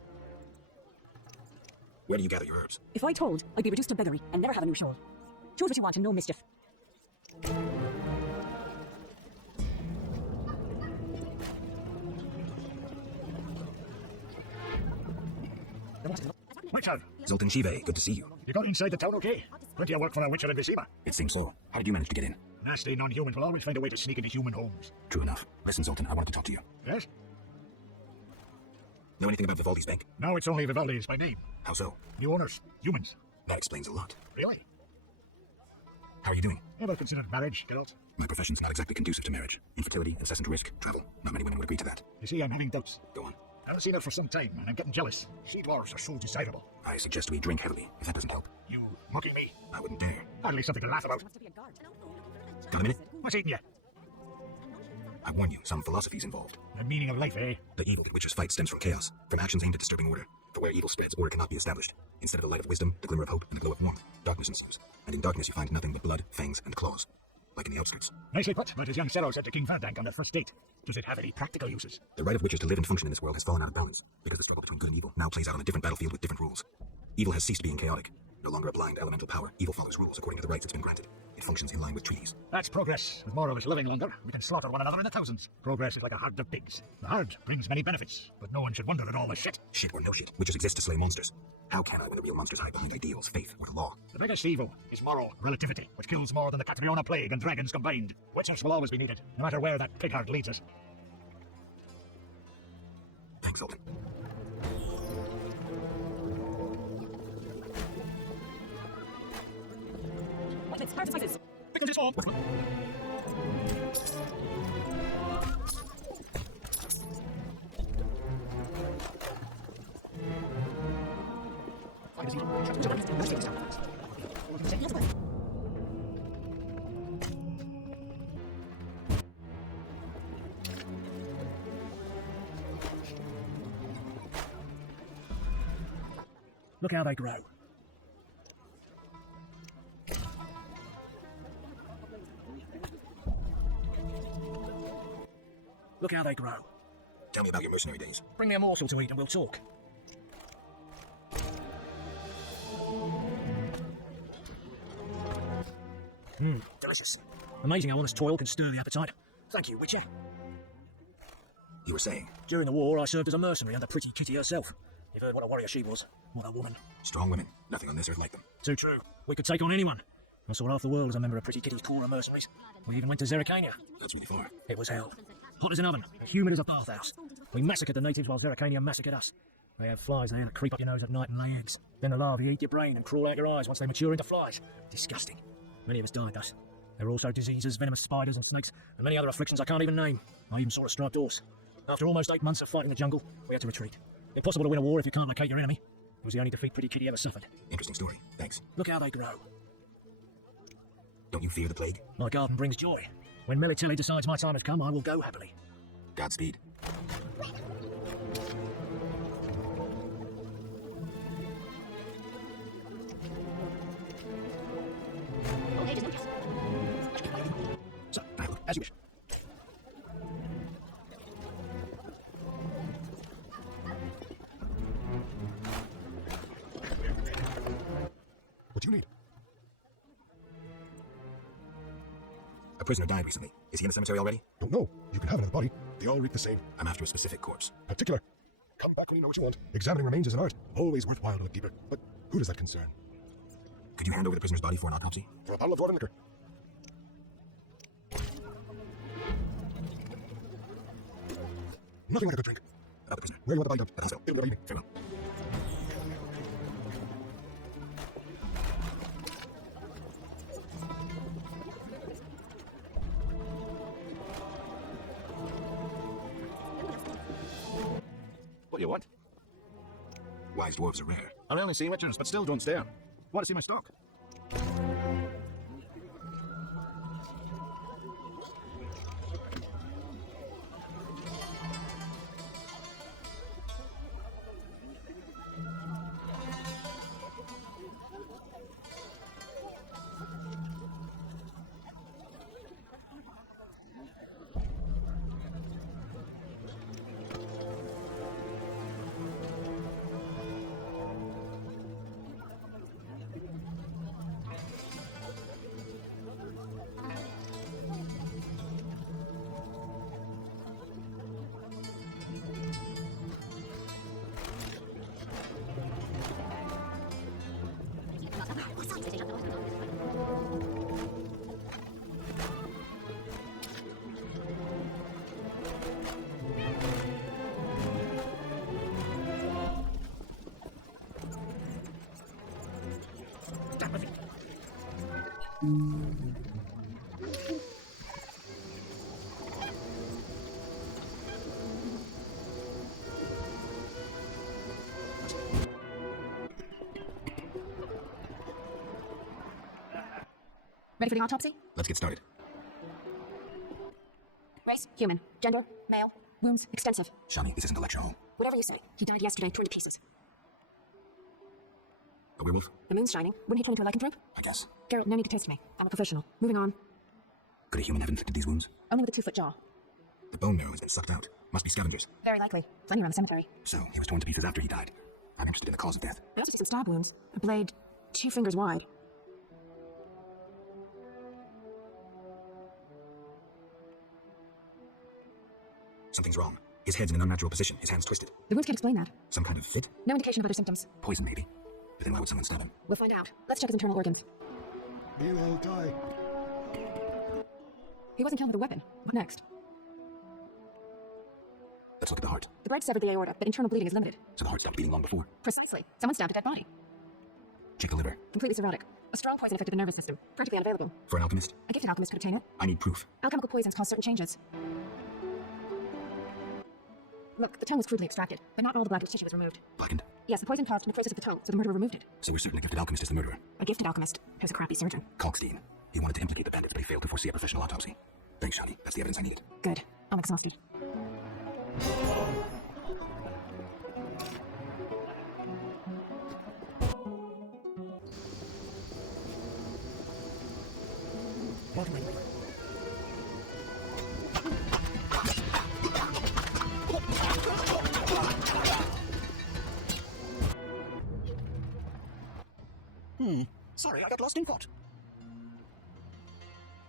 Where do you gather your herbs? If I told, I'd be reduced to beggary and never have a new shawl. Choose what you want and no mischief. Witcher, Zoltan Shive, good to see you. you got inside the town okay? Plenty of work for a witcher in Visima. It seems so. How did you manage to get in? Nasty non-humans will always find a way to sneak into human homes. True enough. Listen, Zoltan, I wanted to talk to you. Yes? Know anything about Vivaldi's bank? Now it's only Vivaldi's by name. How so? New owners. Humans. That explains a lot. Really? How are you doing? Ever considered marriage, Geralt? My profession's not exactly conducive to marriage. Infertility, incessant risk, travel. Not many women would agree to that. You see, I'm having doubts. Go on. I haven't seen her for some time, and I'm getting jealous. Sea dwarves are so desirable. I suggest we drink heavily, if that doesn't help. You mocking me? I wouldn't dare. Hardly something to laugh about. Wants to be a guard. Got a minute? What's eating you? I warn you, some philosophy's involved. The meaning of life, eh? The evil that witchers fight stems from chaos, from actions aimed at disturbing order. For where evil spreads, order cannot be established. Instead of the light of wisdom, the glimmer of hope, and the glow of warmth, darkness ensues. And in darkness you find nothing but blood, fangs, and claws. Like in the outskirts. Nicely put, but as young Cerro said to King Fandank on their first date, does it have any practical uses? The right of witches to live and function in this world has fallen out of balance, because the struggle between good and evil now plays out on a different battlefield with different rules. Evil has ceased being chaotic. No longer a blind elemental power, evil follows rules according to the rights it's been granted. It functions in line with treaties. That's progress. With more of us living longer, we can slaughter one another in the thousands. Progress is like a herd of pigs. The herd brings many benefits, but no one should wonder at all the shit. Shit or no shit, witches exist to slay monsters. How can I when the real monsters hide behind ideals, faith, or the law? The biggest evil is moral relativity, which kills more than the Catriona plague and dragons combined. Witchers will always be needed, no matter where that pig herd leads us. Thanks, Zoltan. Weapons, herbs, spices. Victims in a swamp! Look how they grow. Look how they grow. Tell me about your mercenary days. Bring me a morsel to eat and we'll talk. Delicious. Amazing how honest toil can stir the appetite. Thank you, Witcher. You were saying, During the war, I served as a mercenary under Pretty Kitty herself. You've heard what a warrior she was. What a woman. strong women. Nothing on this earth like them. Too true. We could take on anyone. I saw half the world as a member of Pretty Kitty's corps of mercenaries. We even went to Zerrikania. That's really far. It was hell. Hot as an oven, and humid as a bathhouse. We massacred the natives while Zerrikania massacred us. They have flies there that creep up your nose at night and lay eggs. Then the larvae eat your brain and crawl out your eyes once they mature into flies. Disgusting. Many of us died thus. There were also diseases, venomous spiders and snakes, and many other afflictions I can't even name. I even saw a striped horse. After almost 8 months of fighting the jungle, we had to retreat. Impossible to win a war if you can't locate your enemy. It was the only defeat Pretty Kitty ever suffered. Interesting story. Thanks. Look how they grow. Don't you fear the plague? My garden brings joy. When Melitelli decides my time has come, I will go happily. Godspeed. Okay, just notice. So, as you wish. A prisoner died recently. Is he in the cemetery already? Don't know. You can have another body. They all reek the same. I'm after a specific corpse. Particular. Come back when you know what you want. Examining remains is an art. Always worthwhile to look deeper. But who does that concern? Could you hand over the prisoner's body for an autopsy? For a bottle of water liquor. Nothing like a good drink. About the prisoner. Where do you want the body dumped? At the hospital. In the evening. Farewell. What do you want? Wise dwarves are rare. I only see witchers, but still don't stare. Want to see my stock? Ready for the autopsy? Let's get started. Race, human. Gender, male. Wounds, extensive. Shani, this isn't a lecture hall. Whatever you say. He died yesterday, torn to pieces. A werewolf? The moon's shining. Wouldn't he turn into a lycanthrope? I guess. Geralt, no need to taste me. I'm a professional. Moving on. Could a human have inflicted these wounds? Only with a 2-foot jaw. The bone marrow has been sucked out. Must be scavengers. Very likely. Plenty around the cemetery. So, he was torn to pieces after he died. I'm interested in the cause of death. I also see some stab wounds. A blade 2 fingers wide. Something's wrong. His head's in an unnatural position, his hands twisted. The wounds can't explain that. Some kind of fit? No indication of other symptoms. Poison, maybe. But then why would someone stab him? We'll find out. Let's check his internal organs. We'll all die. He wasn't killed with a weapon. What next? Let's look at the heart. The bread severed the aorta, but internal bleeding is limited. So the heart stopped beating long before. Precisely. Someone stabbed a dead body. Check the liver. Completely cirrhotic. A strong poison affected the nervous system. Practically unavailable. For an alchemist? A gifted alchemist could obtain it. I need proof. Alchemical poisons cause certain changes. Look, the tongue was crudely extracted, but not all the blackened tissue was removed. Blackened? Yes, the poison caused necrosis of the tongue, so the murderer removed it. So we're certain a gifted alchemist is the murderer. A gifted alchemist who's a crappy surgeon. Kalkstein. He wanted to implicate the bandits, but he failed to foresee a professional autopsy. Thanks, Shani. That's the evidence I needed. Good. I'm exhausted. Sorry, I got lost in thought.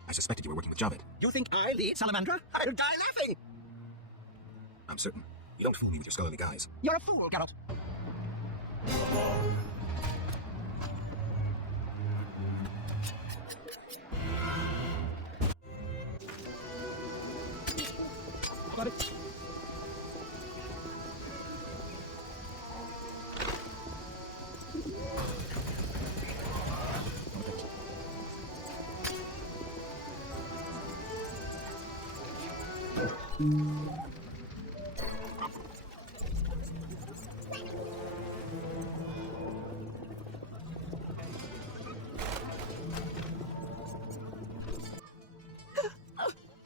I suspected you were working with Javed. You think I lead Salamandra? I'll die laughing! I'm certain. You don't fool me with your scholarly guise. You're a fool, Geralt. Got it.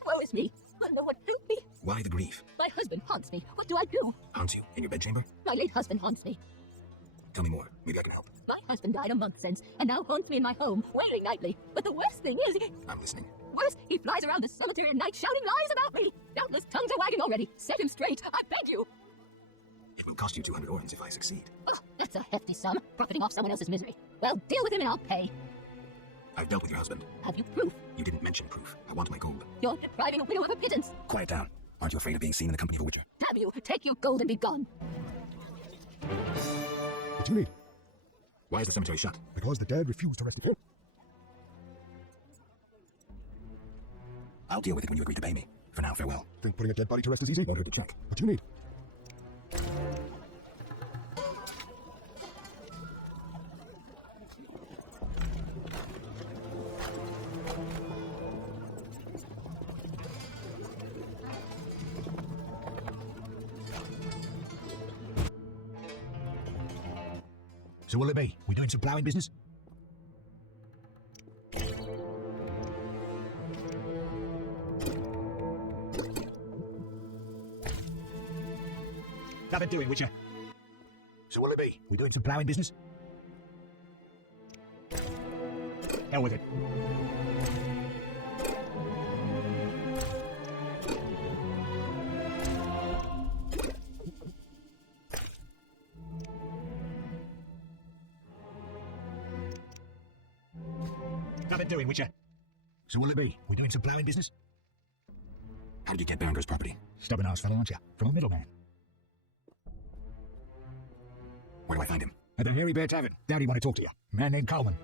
Woe is me. Oh, no one help me. Why the grief? My husband haunts me. What do I do? Haunts you? In your bedchamber? My late husband haunts me. Tell me more. Maybe I can help. My husband died a month since, and now haunts me in my home, wailing nightly. But the worst thing is, I'm listening. worse, he flies around the cemetery at night shouting lies about me. Doubtless tongues are wagging already. Set him straight, I beg you. It will cost you 200 orens if I succeed. Oh, that's a hefty sum, profiting off someone else's misery. Well, deal with him and I'll pay. I've dealt with your husband. Have you proof? You didn't mention proof. I want my gold. You're depriving a widow of her pittance. Quiet down. Aren't you afraid of being seen in the company of a witcher? Have you? Take your gold and be gone. What do you need? Why is the cemetery shut? Because the dead refused to rest in him. I'll deal with it when you agree to pay me. For now, farewell. Think putting a dead body to rest is easy? Won't hurt to check. What do you need? So what'll it be? We doing some ploughing business? Nothing doing, Witcher. So what'll it be? We doing some ploughing business? Hell with it. Nothing doing, Witcher. So what'll it be? We doing some ploughing business? How did you get Berenger's property? Stubborn-ass fellow, aren't you? From a middleman. Where do I find him? At the Hairy Bear Tavern. Daddy want to talk to you. A man named Coleman.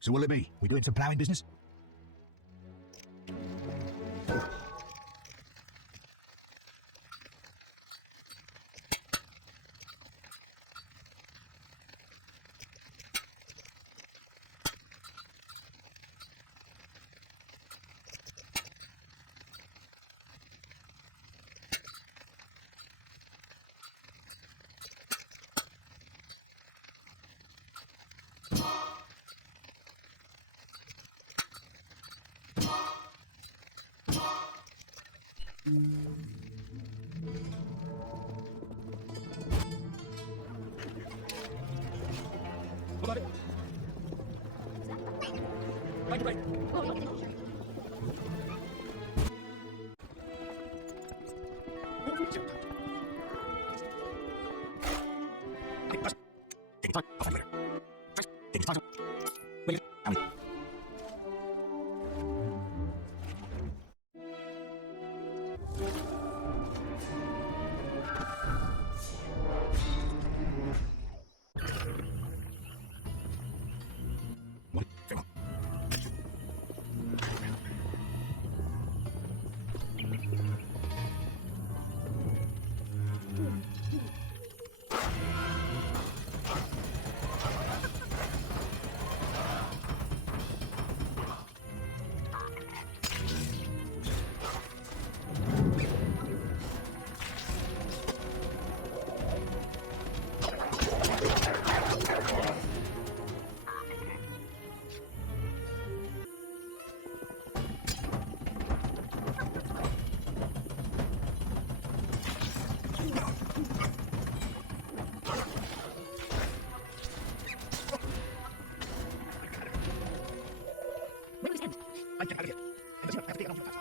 So what'll it be? We doing some ploughing business? What about it? Right. I'll find you later. Take his time. Wait, how many? What? Farewell. Where do we stand? I can have it here. I have to take it off your fast.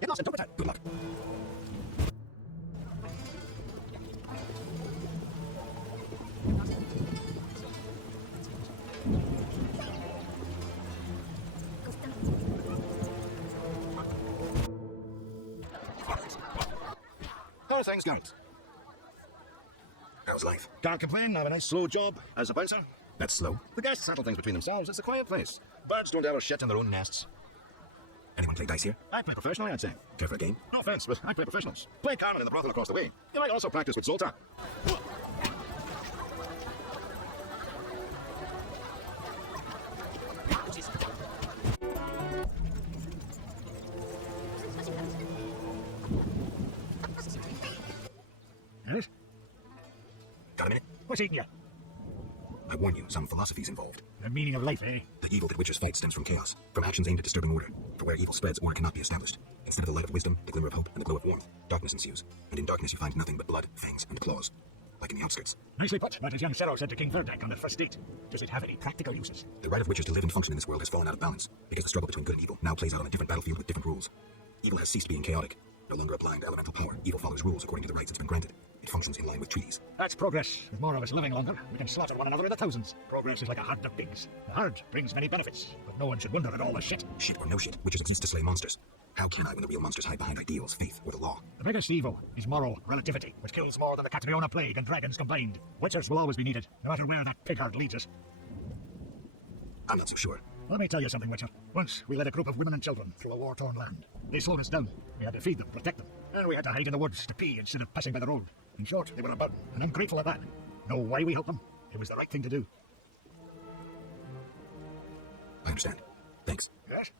Get lost and don't return. Good luck. How are things going? How's life? Can't complain. I have a nice slow job as a bouncer. That's slow. The guests settle things between themselves. It's a quiet place. Birds don't ever shit in their own nests. Anyone play dice here? I play professionally, I'd say. Care for a game? No offense, but I play professionals. Play Carmen in the brothel across the way. You might also practice with Zoltan. Yes? Got a minute? What's eating you? I warn you, some philosophy's involved. The meaning of life, eh? The evil that witchers fight stems from chaos, from actions aimed at disturbing order. For where evil spreads, order cannot be established. Instead of the light of wisdom, the glimmer of hope, and the glow of warmth, darkness ensues. And in darkness you find nothing but blood, fangs, and claws. Like in the outskirts. Nicely put, but as young Cero said to King Verdak on their first date, does it have any practical uses? The right of witches to live and function in this world has fallen out of balance, because the struggle between good and evil now plays out on a different battlefield with different rules. Evil has ceased being chaotic. No longer a blind elemental power, evil follows rules according to the rights it's been granted. It functions in line with treaties. That's progress. With more of us living longer, we can slaughter one another in the thousands. Progress is like a herd of pigs. The herd brings many benefits, but no one should wonder at all the shit. Shit or no shit, witches exist to slay monsters. How can I when the real monsters hide behind ideals, faith, or the law? The biggest evil is moral relativity, which kills more than the Catriona plague and dragons combined. Witchers will always be needed, no matter where that pig herd leads us. I'm not so sure. Let me tell you something, Witcher. Once, we led a group of women and children through a war-torn land. They slowed us down. We had to feed them, protect them. And we had to hide in the woods to pee instead of passing by the road. In short, they were a burden, and I'm grateful at that. Know why we helped them? It was the right thing to do. I understand. Thanks. Yes?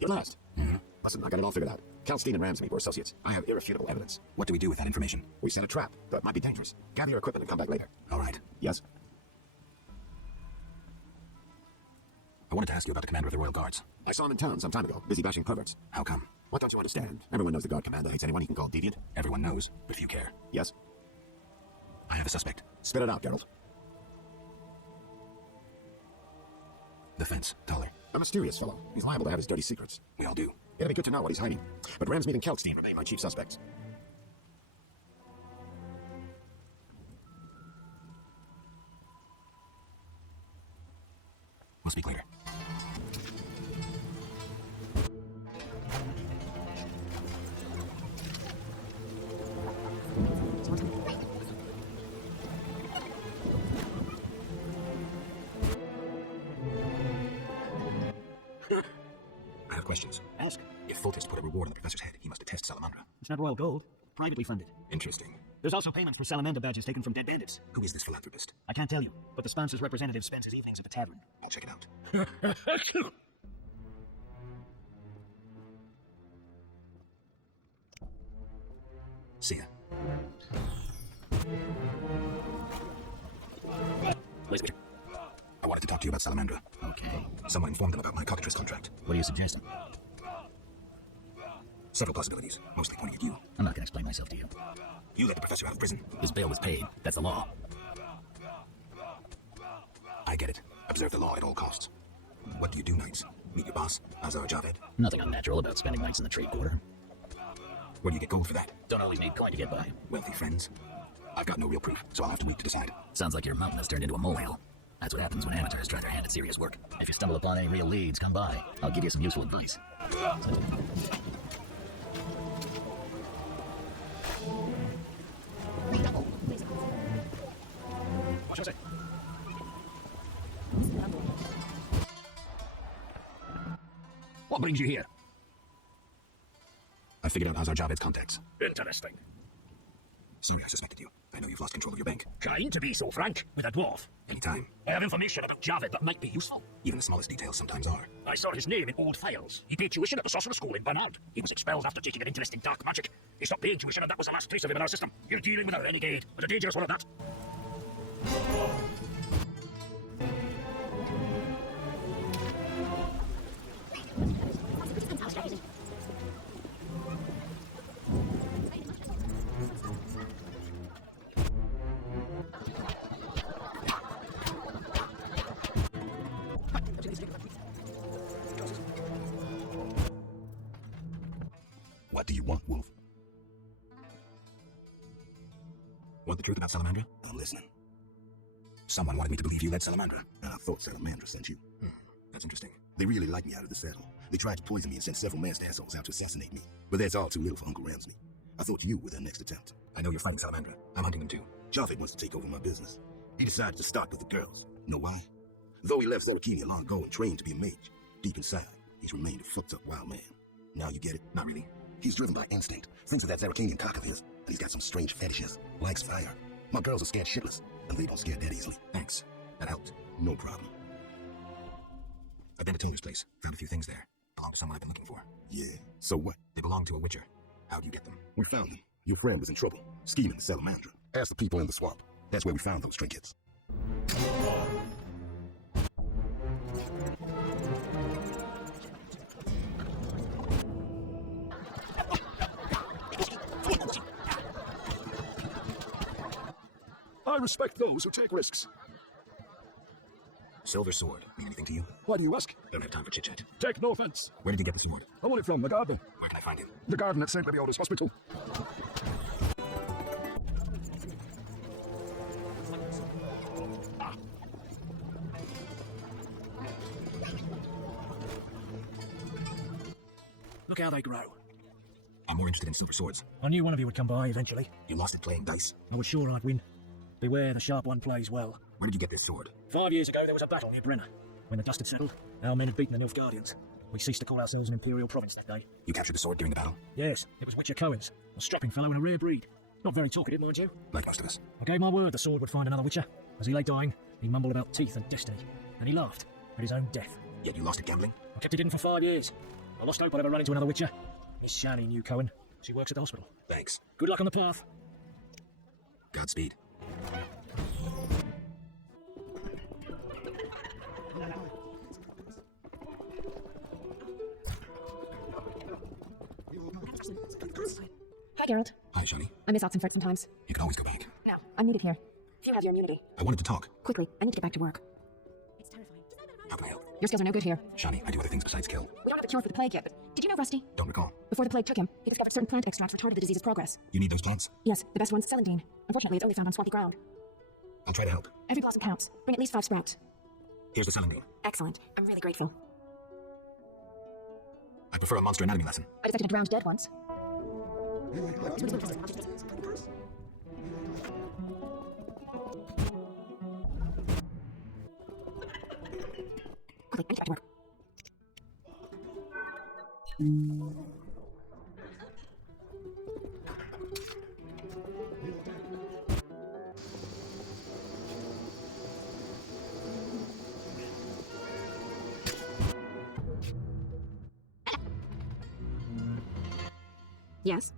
At last. Listen, I got it all figured out. Calstein and Ramsmead were associates. I have irrefutable evidence. What do we do with that information? We set a trap, but might be dangerous. Gather your equipment and come back later. All right. Yes? I wanted to ask you about the commander of the Royal Guards. I saw him in town some time ago, busy bashing perverts. How come? What don't you understand? Everyone knows the guard commander hates anyone he can call deviant. Everyone knows, but few care. Yes? I have a suspect. Spit it out, Geralt. The fence, taller. A mysterious fellow. He's liable to have his dirty secrets. We all do. It'd be good to know what he's hiding. But Ramsmead and Kelkstein remain my chief suspects. We'll speak later. I have questions. Ask. If Foltest put a reward on the professor's head, he must attest Salamandra. It's not royal gold. Privately funded. Interesting. There's also payments for salamander badges taken from dead bandits. Who is this philanthropist? I can't tell you, but the sponsor's representative spends his evenings at the tavern. I'll check it out. See ya. Please, Witcher. I wanted to talk to you about Salamandra. Okay. Someone informed them about my cockatrice contract. What are you suggesting? Several possibilities, mostly pointing at you. I'm not gonna explain myself to you. You let the professor out of prison. His bail was paid. That's the law. I get it. Observe the law at all costs. What do you do nights? Meet your boss, Azar Javed? Nothing unnatural about spending nights in the trade quarter. Where do you get gold for that? Don't always need coin to get by. Wealthy friends? I've got no real proof, so I'll have to wait to decide. Sounds like your mountain has turned into a molehill. That's what happens when amateurs try their hand at serious work. If you stumble upon any real leads, come by. I'll give you some useful advice. What was it? What brings you here? I figured out Azar Javed's contacts. Interesting. Sorry I suspected you. I know you've lost control of your bank. Trying to be so frank with a dwarf. Anytime. I have information about Javed that might be useful. Even the smallest details sometimes are. I saw his name in old files. He paid tuition at the sorcerer school in Bernard. He was expelled after taking an interest in dark magic. He stopped paying tuition and that was the last trace of him in our system. You're dealing with a renegade, but a dangerous one at that. Want the truth about Salamandra? I'm listening. Someone wanted me to believe you led Salamandra. And I thought Salamandra sent you. That's interesting. They really like me out of the saddle. They tried to poison me and sent several masked assholes out to assassinate me. But that's all too little for Uncle Ramsley. I thought you were their next attempt. I know you're fighting Salamandra. I'm hunting them too. Javed wants to take over my business. He decided to start with the girls. Know why? Though he left Zelakini long ago and trained to be a mage, deep inside, he's remained a fucked up wild man. Now you get it? Not really. He's driven by instinct. Thinks of that Zelakinian cock of his, and he's got some strange fetishes. Likes fire. My girls are scared shitless, and they don't scare that easily. Thanks. That helped. No problem. I've been to Taylor's place. Found a few things there. Belong to someone I've been looking for. Yeah, so what? They belong to a witcher. How'd you get them? We found them. Your friend was in trouble, scheming the Salamandra. Ask the people in the swamp. That's where we found those trinkets. I respect those who take risks. Silver sword. Mean anything to you? Why do you ask? Don't have time for chit-chat. Take no offense. Where did you get the sword? I want it from the gardener. Where can I find him? The garden at St. Leviola's Hospital. Look how they grow. I'm more interested in silver swords. I knew one of you would come by eventually. You lost it playing dice? I was sure I'd win. Beware, the sharp one plays well. Where did you get this sword? 5 years ago, there was a battle near Brenna. When the dust had settled, our men had beaten the Nilfgaardians. We ceased to call ourselves an Imperial province that day. You captured the sword during the battle? Yes, it was Witcher Cohen's, a strapping fellow and a rare breed. Not very talkative, mind you. Like most of us. I gave my word the sword would find another Witcher. As he lay dying, he mumbled about teeth and destiny, and he laughed at his own death. Yet you lost it gambling? I kept it hidden for 5 years. I lost hope I'd ever run into another Witcher. Miss Shani knew Cohen. She works at the hospital. Thanks. Good luck on the path. Godspeed. Hi, Geralt. Hi, Shani. I miss Oxenford sometimes. You can always go back. No, I'm needed here. You have your immunity. I wanted to talk. Quickly, I need to get back to work. It's terrifying. How can I help? Your skills are no good here. Shani, I do other things besides kill. We don't have a cure for the plague yet, but did you know Rusty? Don't recall. Before the plague took him, he discovered certain plant extracts retarded the disease's progress. You need those plants? Yes, the best one's celandine. Unfortunately, it's only found on swampy ground. I'll try to help. Every blossom counts. Bring at least 5 sprouts. Here's the celandine. Excellent. I'm really grateful. I prefer a monster anatomy lesson. I detected a drowned dead once. Quickly, I need to get back to work. Yes?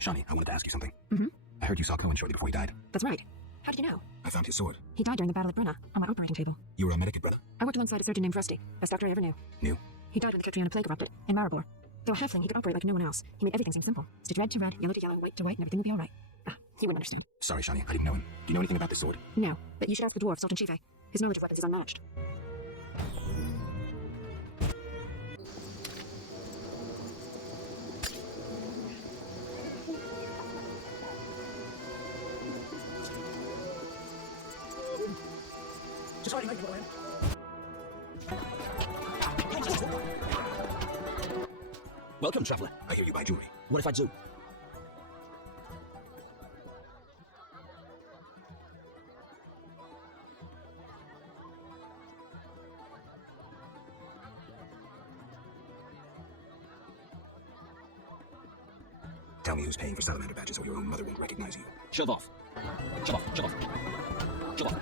Shani, I wanted to ask you something. Mm-hmm. I heard you saw Cohen shortly before he died. That's right. How did you know? I found his sword. He died during the battle at Brenna, on my operating table. You were a medic at Brenna? I worked alongside a surgeon named Rusty, best doctor I ever knew. Knew? He died when the Catriona plague erupted, in Maribor. Though a halfling, he could operate like no one else. He made everything seem simple. Stitch red to red, yellow to yellow, white to white, and everything would be alright. Ah, he wouldn't understand. Sorry, Shani, I didn't know him. Do you know anything about this sword? No, but you should ask the dwarf, Sultan Chive. His knowledge of weapons is unmatched. Just wait, mate, Welcome, traveler. I hear you buy jewelry. What if I do? Tell me who's paying for salamander badges or your own mother won't recognize you. Shove off. Shove off. Shove off. Shove off.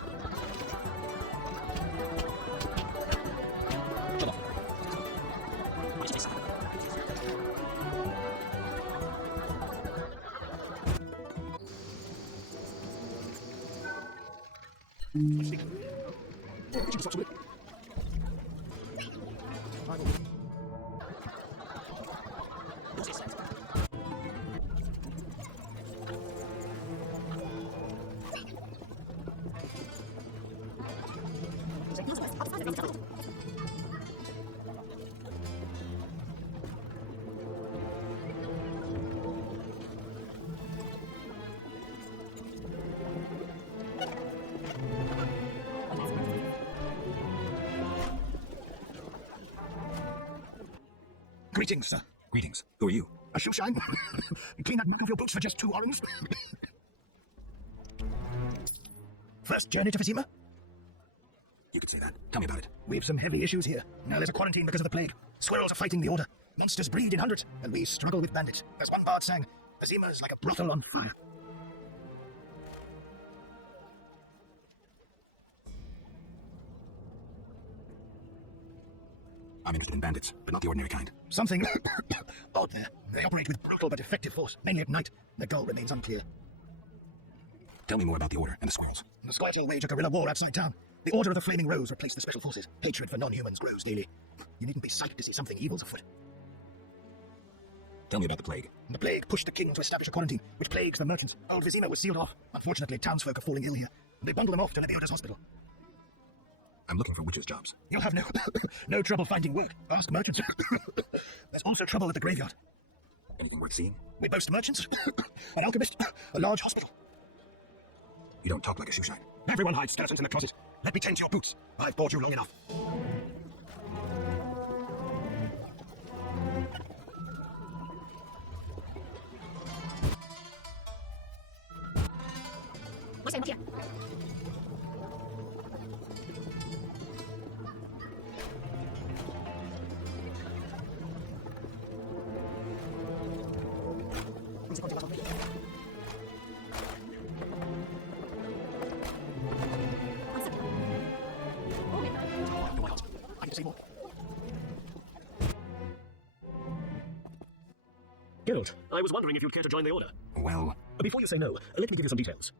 Shove off. What's this? Greetings, sir. Greetings. Who are you? A shoe shine? You clean that knack of your boots for just 2 orens? First journey to Vizima? You could say that. Tell me about it. We've some heavy issues here. Now there's a quarantine because of the plague. Squirrels are fighting the Order. Monsters breed in hundreds, and we struggle with bandits. As one bard sang, Vizima is like a brothel on fire. I'm interested in bandits, but not the ordinary kind. Something odd there. They operate with brutal but effective force, mainly at night. Their goal remains unclear. Tell me more about the Order and the squirrels. The squires will wage a guerrilla war outside town. The Order of the Flaming Rose replaced the Special Forces. Hatred for non-humans grows daily. You needn't be psyched to see something evil's afoot. Tell me about the plague. The plague pushed the king to establish a quarantine, which plagues the merchants. Old Vizima was sealed off. Unfortunately, townsfolk are falling ill here. They bundle them off to Lebioda's hospital. I'm looking for witches' jobs. You'll have no trouble finding work. Ask merchants. There's also trouble at the graveyard. Anything worth seeing? We boast merchants, an alchemist, a large hospital. You don't talk like a shoe shine. Everyone hides skeletons in the closet. Let me tend to your boots. I've bored you long enough. What's that here? I can say more. Geralt, I was wondering if you'd care to join the Order. Well, Before you say no, let me give you some details.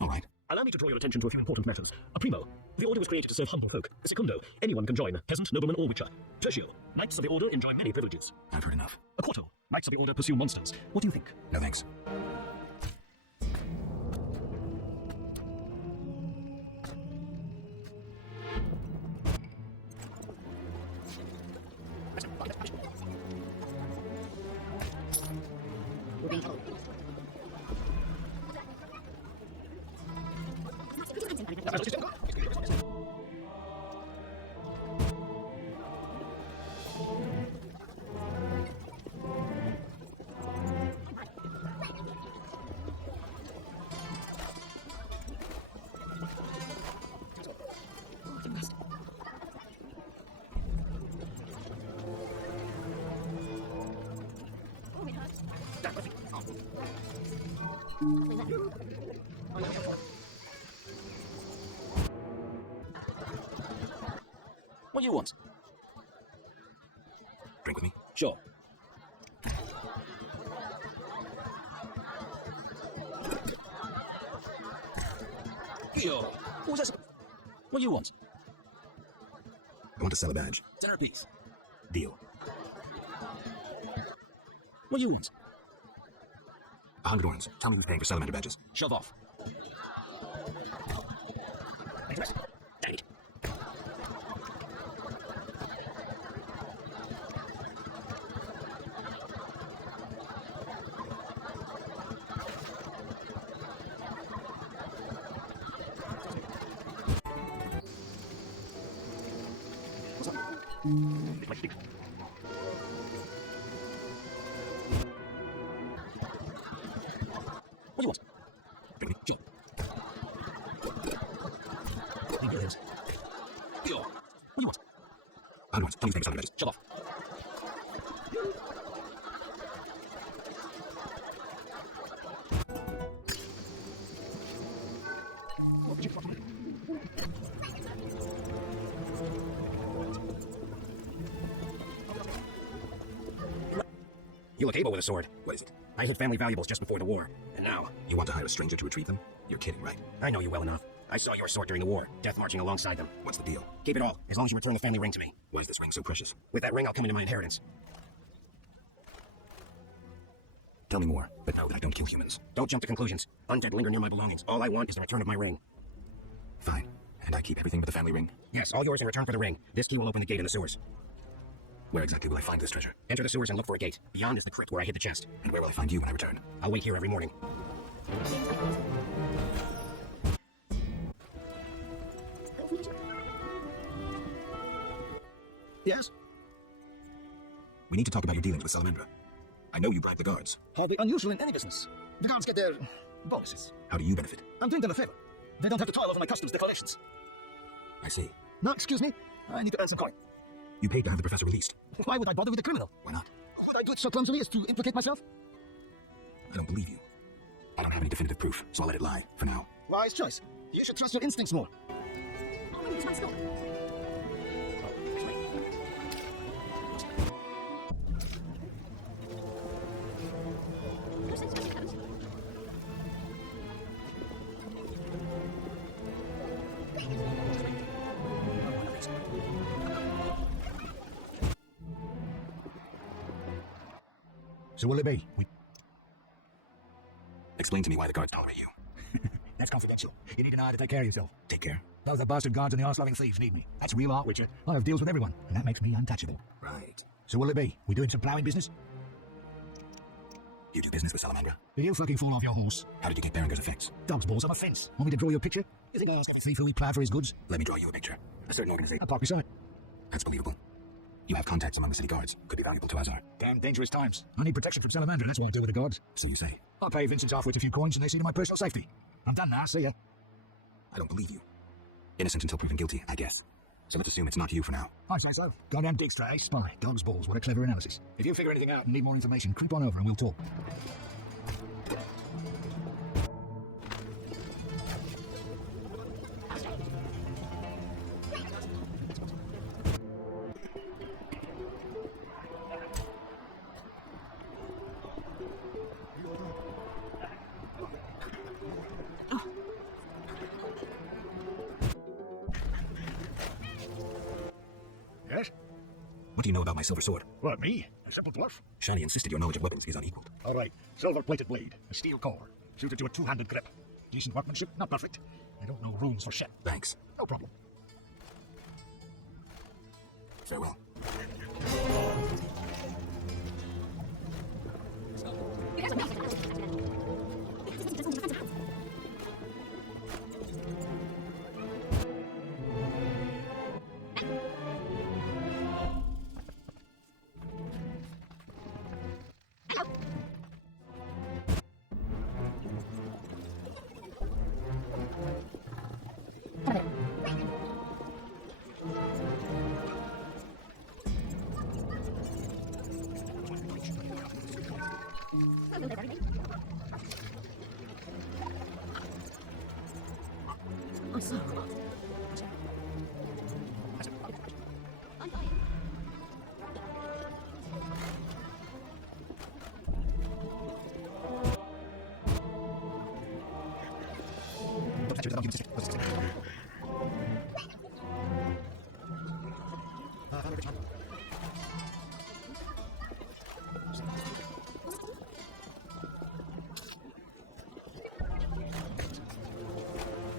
all right. Allow me to draw your attention to a few important matters. Primo, the Order was created to serve humble folk. Secundo, anyone can join, peasant, nobleman, or witcher. Tertio, Knights of the Order enjoy many privileges. I've heard enough. Quarto, Knights of the Order pursue monsters. What do you think? No thanks. We're being told. What do you want? Drink with me? Sure. Yo, what was that? What do you want? I want to sell a badge. 10 apiece. Deal. What do you want? 100 orens. Tell me who's paying for salamander badges. Shove off. Dang it. My stick. What do you want? Drink with me? Sure. Leave your hands. Yo, what do you want? 100 orens. Tell me who's paying for salamander badges. Shove off. You look able with a sword. What is it? I hid family valuables just before the war. And now, You want to hire a stranger to retrieve them? You're kidding, right? I know you well enough. I saw your sword during the war, death marching alongside them. What's the deal? Keep it all, as long as you return the family ring to me. Why is this ring so precious? With that ring, I'll come into my inheritance. Tell me more, but know that I don't kill humans. Don't jump to conclusions. Undead linger near my belongings. All I want is the return of my ring. Fine. And I keep everything but the family ring? Yes, all yours in return for the ring. This key will open the gate in the sewers. Where exactly will I find this treasure? Enter the sewers and look for a gate. Beyond is the crypt where I hid the chest. And where will I find you when I return? I'll wait here every morning. Yes? We need to talk about your dealings with Salamandra. I know you bribed the guards. Hardly unusual in any business. The guards get their bonuses. How do you benefit? I'm doing them a favor. They don't have to toil over my customs declarations. I see. No, excuse me. I need to earn some coin. You paid to have the professor released. Why would I bother with the criminal? Why not? Would I do it so clumsily as to implicate myself? I don't believe you. I don't have any definitive proof, so I'll let it lie for now. Wise choice. You should trust your instincts more. So will it be? Explain to me why the guards tolerate you. That's confidential. You need an eye to take care of yourself. Take care. Those the bastard guards and the arse-loving thieves need me. That's real art, Witcher. I have deals with everyone, and that makes me untouchable. Right. So will it be? We doing some ploughing business? You do business with Salamandra? Did you fucking fall off your horse? How did you get Berenger's effects? Dog's balls on a fence. Want me to draw you a picture? You think I ask every thief who we ploughed for his goods? Let me draw you a picture. A certain organization. I'll park beside. That's believable. You have contacts among the city guards. Could be valuable to Azar. Damn dangerous times. I need protection from Salamandra, that's what I do with the guards. So you say. I pay Vincent's half-wit a few coins and they see to my personal safety. I'm done now, see ya. I don't believe you. Innocent until proven guilty, I guess. So let's assume it's not you for now. I say so. Goddamn Dijkstra, eh? Spy. Dog's balls. What a clever analysis. If you figure anything out and need more information, creep on over and we'll talk. Yes? What do you know about my silver sword? What, me? A simple dwarf? Shani insisted your knowledge of weapons is unequaled. All right. Silver-plated blade. A steel core. Suited to a two-handed grip. Decent workmanship, not perfect. I don't know rules for shit. Thanks. No problem. Farewell.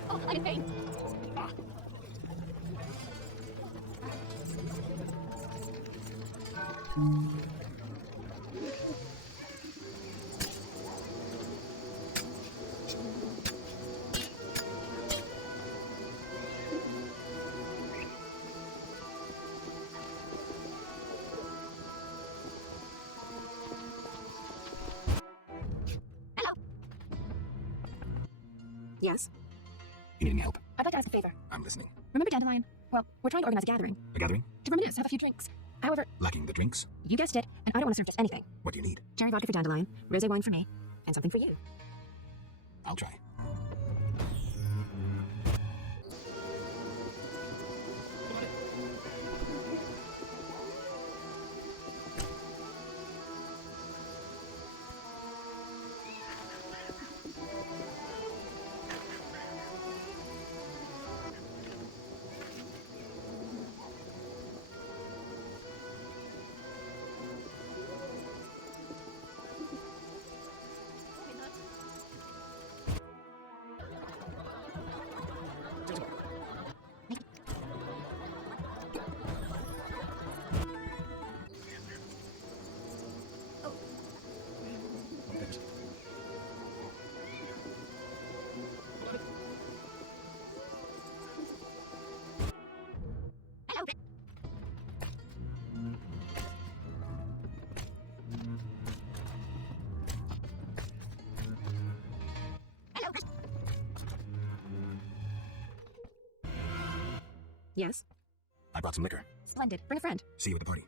Oh, I'm in pain. Yes? You need any help? I'd like to ask a favor. I'm listening. Remember Dandelion? Well, we're trying to organize a gathering. A gathering? To reminisce, have a few drinks. However, Lacking the drinks? you guessed it, and I don't want to serve just anything. What do you need? Cherry vodka for Dandelion, rosé wine for me, and something for you. I'll try. Yes? I brought some liquor. Splendid. Bring a friend. See you at the party.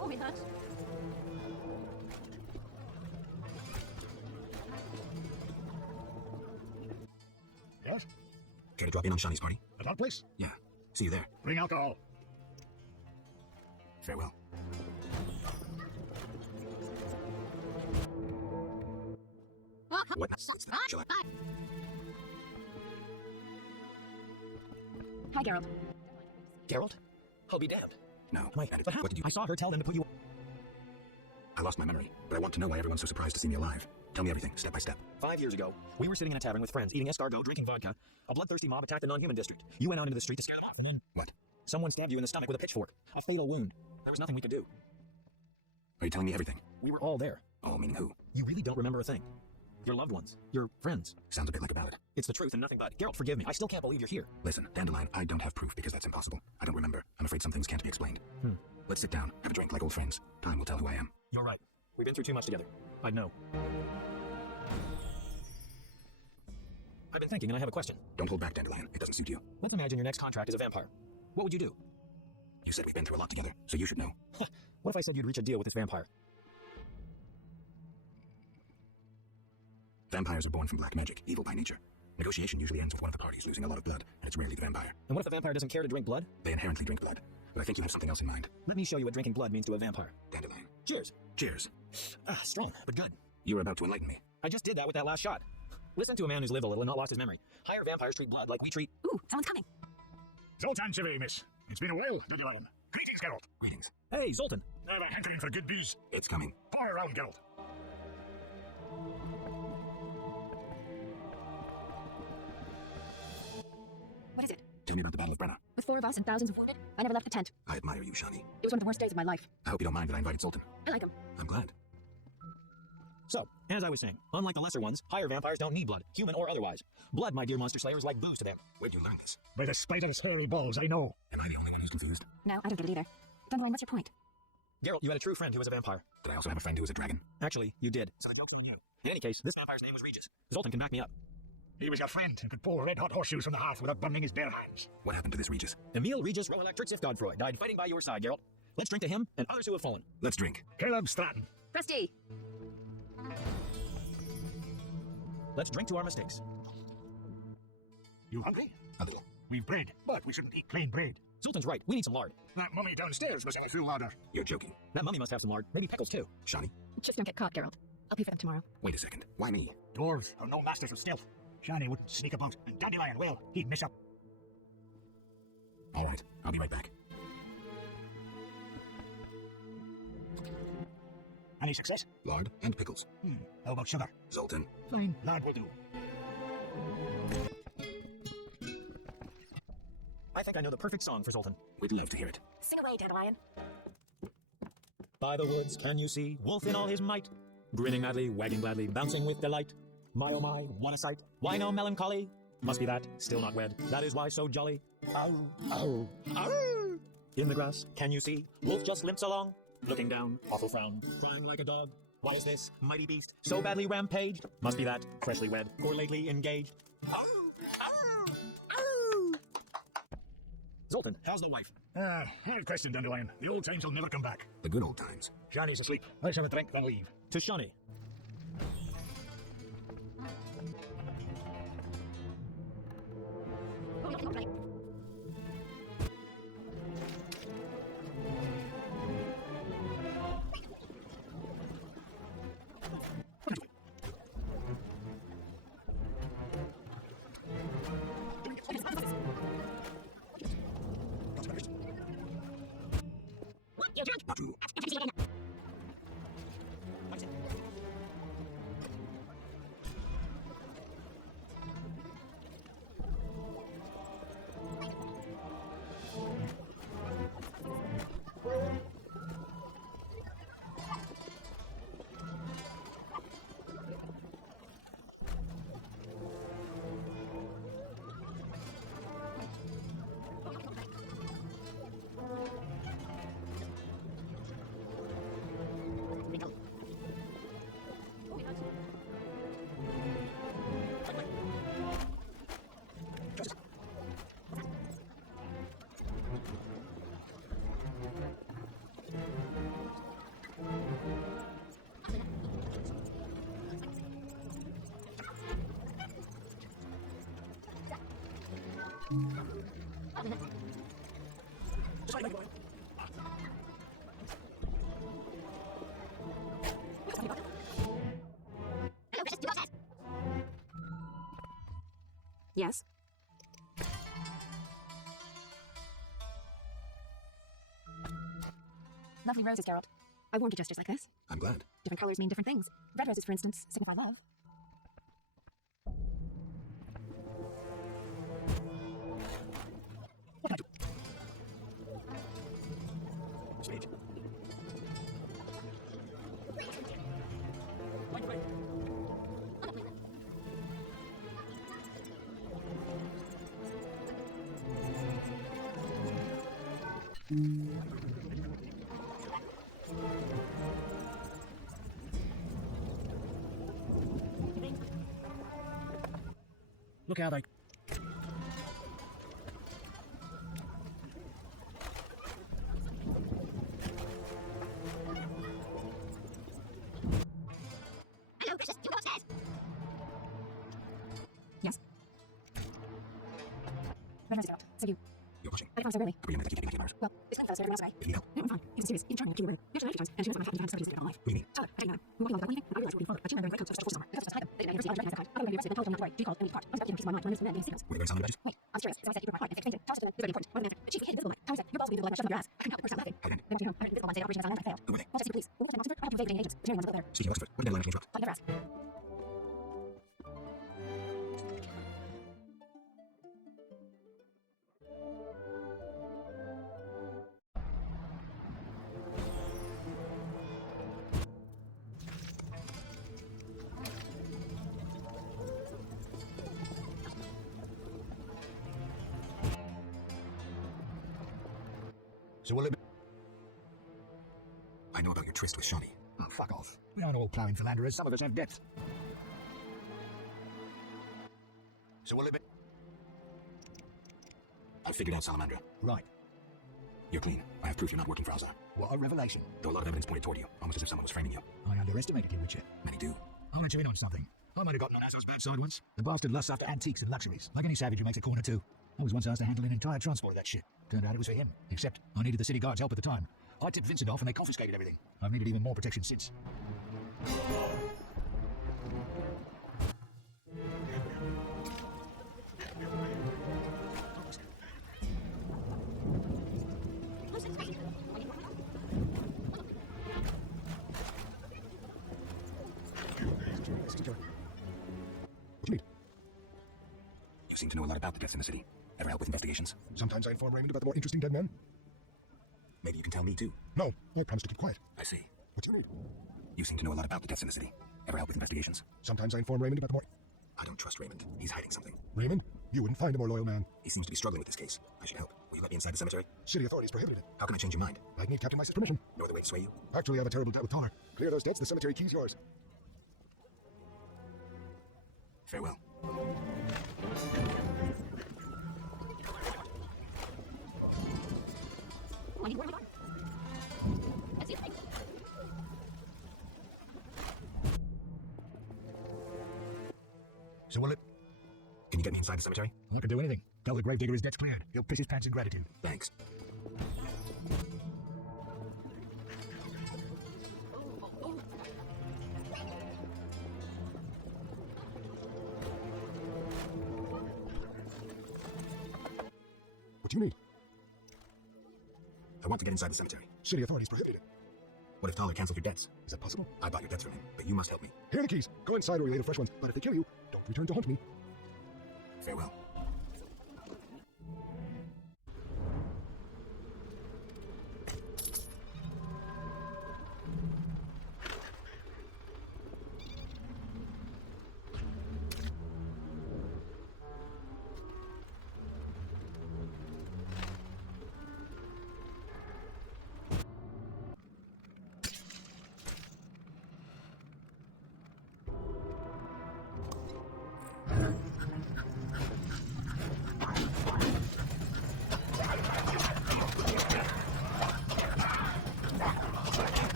Oh, my God. Yes? Care to drop in on Shawnee's party? At our place? Yeah. See you there. Bring alcohol. Farewell. What nonsense? Shall I? Hi, Geralt. Geralt? I'll be damned. No. Mike, And what did you... I saw her tell them to put you... I lost my memory, but I want to know why everyone's so surprised to see me alive. Tell me everything, step by step. 5 years ago, we were sitting in a tavern with friends, eating escargot, drinking vodka. A bloodthirsty mob attacked the non-human district. You went out into the street to scare them off, and then... What? Someone stabbed you in the stomach with a pitchfork. A fatal wound. There was nothing we could do. Are you telling me everything? We were all there. Oh, meaning who? You really don't remember a thing. Your loved ones. Your friends. Sounds a bit like a ballad. It's the truth and nothing but. Geralt, forgive me. I still can't believe you're here. Listen, Dandelion, I don't have proof because that's impossible. I don't remember. I'm afraid some things can't be explained. Let's sit down, have a drink like old friends. Time will tell who I am. You're right. We've been through too much together. I'd know. I've been thinking and I have a question. Don't hold back, Dandelion. It doesn't suit you. Let's imagine your next contract is a vampire. What would you do? You said we've been through a lot together, so you should know. What if I said you'd reach a deal with this vampire? Vampires are born from black magic, evil by nature. Negotiation usually ends with one of the parties losing a lot of blood, and it's rarely the vampire. And what if the vampire doesn't care to drink blood? They inherently drink blood, but I think you have something else in mind. Let me show you what drinking blood means to a vampire. Dandelion. Cheers. Cheers. Strong, but good. You were about to enlighten me. I just did that with that last shot. Listen to a man who's lived a little and not lost his memory. Higher vampires treat blood like we treat... Ooh, someone's coming. Zoltan Chivy, miss. It's been a while, Dandelion. Greetings, Geralt. Greetings. Hey, Zoltan. I have a hankering for good booze. It's coming. Pour around, Geralt. What is it? Tell me about the Battle of Brenna. With 4 of us and thousands of wounded, I never left the tent. I admire you, Shawnee. It was one of the worst days of my life. I hope you don't mind that I invited Zoltan. I like him. I'm glad. So, as I was saying, unlike the lesser ones, higher vampires don't need blood, human or otherwise. Blood, my dear monster slayer, is like booze to them. Where'd you learn this? By the spider's hairy balls, I know. Am I the only one who's confused? No, I don't get it either. Dandelion, what's your point? Geralt, you had a true friend who was a vampire. Did I also have a friend who was a dragon? Actually, you did. So I don't know. In any case, this vampire's name was Regis. Zoltan can back me up. He was your friend and could pull red-hot horseshoes from the hearth without burning his bare hands. What happened to this Regis? Emil Regis Roelectric Sif Godfroy died fighting by your side, Geralt. Let's drink to him and others who have fallen. Let's drink. Caleb Stratton. Presty! Let's drink to our mistakes. You hungry? A little. We've bread, but we shouldn't eat plain bread. Zoltan's right. We need some lard. That mummy downstairs must have a full larder. You're joking. That mummy must have some lard. Maybe pickles, too. Shawnee? Just don't get caught, Geralt. I'll pay for them tomorrow. Wait a second. Why me? Dwarves are no masters of stealth. Shani wouldn't sneak about, and Dandelion, well, he'd miss up. All right. I'll be right back. Any success? Lard and pickles. How about sugar? Zoltan. Fine, lard will do. I think I know the perfect song for Zoltan. We'd love to hear it. Sing away, Dandelion. By the woods can you see Wolf in all his might, grinning madly, wagging gladly, bouncing with delight. My oh my, what a sight! Why no melancholy? Must be that, still not wed. That is why so jolly. Ow, ow, ow! In the grass, can you see? Wolf just limps along, looking down, awful frown, crying like a dog. Why is this mighty beast so badly rampaged? Must be that, freshly wed or lately engaged. Ow, ow, ow! Zoltan, how's the wife? Hard question, Dandelion. The old times will never come back. The good old times. Shani's asleep. Let's have a drink, then leave. To Shawnee. Not true. Yes? Lovely roses, Geralt. I warned you gestures like this. I'm glad. Different colors mean different things. Red roses, for instance, signify love. What can I do? Speak. Look how they... Hello, precious. You go upstairs. Yes? Red roses, Geralt. So you. You're pushing. I didn't find so early. How do you know that you keep getting hours? Well, this one fellow's everyone else away. If you need help, No, I'm fine. Even serious. Even charming. Keep your room. You actually lied a few times, and she knows my happened to have somebody's secret life. what do you mean? Tyler, I tell you now. We walked along without leaving, and I realized what we thought. But you remember great concepts of the summer. The customs just hide them. They didn't ever see I was recognized the kind. I don't know if you're arrested, and telephone not to worry. Do you call any part? I was about to give a piece of my mind when I noticed the man being signals. Were they going to sound badges? Wait, I was curious, so I said you broke my heart, and I explained it. This is very important. More than that. But chief, we hid invisible light. How is that? Your balls will be invisible light shoved up your ass. I couldn't help the person out laughing. How did They went to your home. I heard invisible one say that I failed. Who were they? Once I see the police. We'll check Oxford. I have to evade agents. The German ones will go there. Speaking of Oxford, what did I change up? I'll never ask. So will it be... I know about your tryst with Shawnee. Oh, fuck off. We aren't all plowing philanderers. Some of us have depth. So will it be... I figured out Salamandra. Right. You're clean. I have proof you're not working for Alza. What a revelation. Though a lot of evidence pointed toward you, almost as if someone was framing you. I underestimated him, Richard. Many do. I'll let you in on something. I might have gotten on Asso's bad side once. The bastard lusts after antiques and luxuries, like any savage who makes a corner too. I was once asked to handle an entire transport of that shit. Turned out it was for him. Except I needed the city guard's help at the time. I tipped Vincent off and they confiscated everything. I've needed even more protection since. What do you need? You seem to know a lot about the deaths in the city. Ever help with investigations? Sometimes I inform Raymond about the more interesting dead men. Maybe you can tell me too. No, I promise to keep quiet. I see. What do you need? You seem to know a lot about the deaths in the city. Ever help with investigations? Sometimes I inform Raymond about the more... I don't trust Raymond. He's hiding something. Raymond? You wouldn't find a more loyal man. He seems to be struggling with this case. I should help. Will you let me inside the cemetery? City authorities prohibited it. How can I change your mind? I'd need Captain Mice's permission. No other way to sway you? Actually, I have a terrible debt with Toller. Clear those debts, the cemetery key's yours. Farewell. I need more of a That's the other thing. So will it... Can you get me inside the cemetery? I can do anything. Tell the gravedigger his debt's cleared. He'll piss his pants in gratitude. Thanks. What do you need? I want to get inside the cemetery. City authorities prohibited it. What if Toller canceled your debts? Is that possible? I bought your debts from him, but you must help me. Here are the keys. Go inside or relay the fresh ones. But if they kill you, don't return to haunt me. Farewell.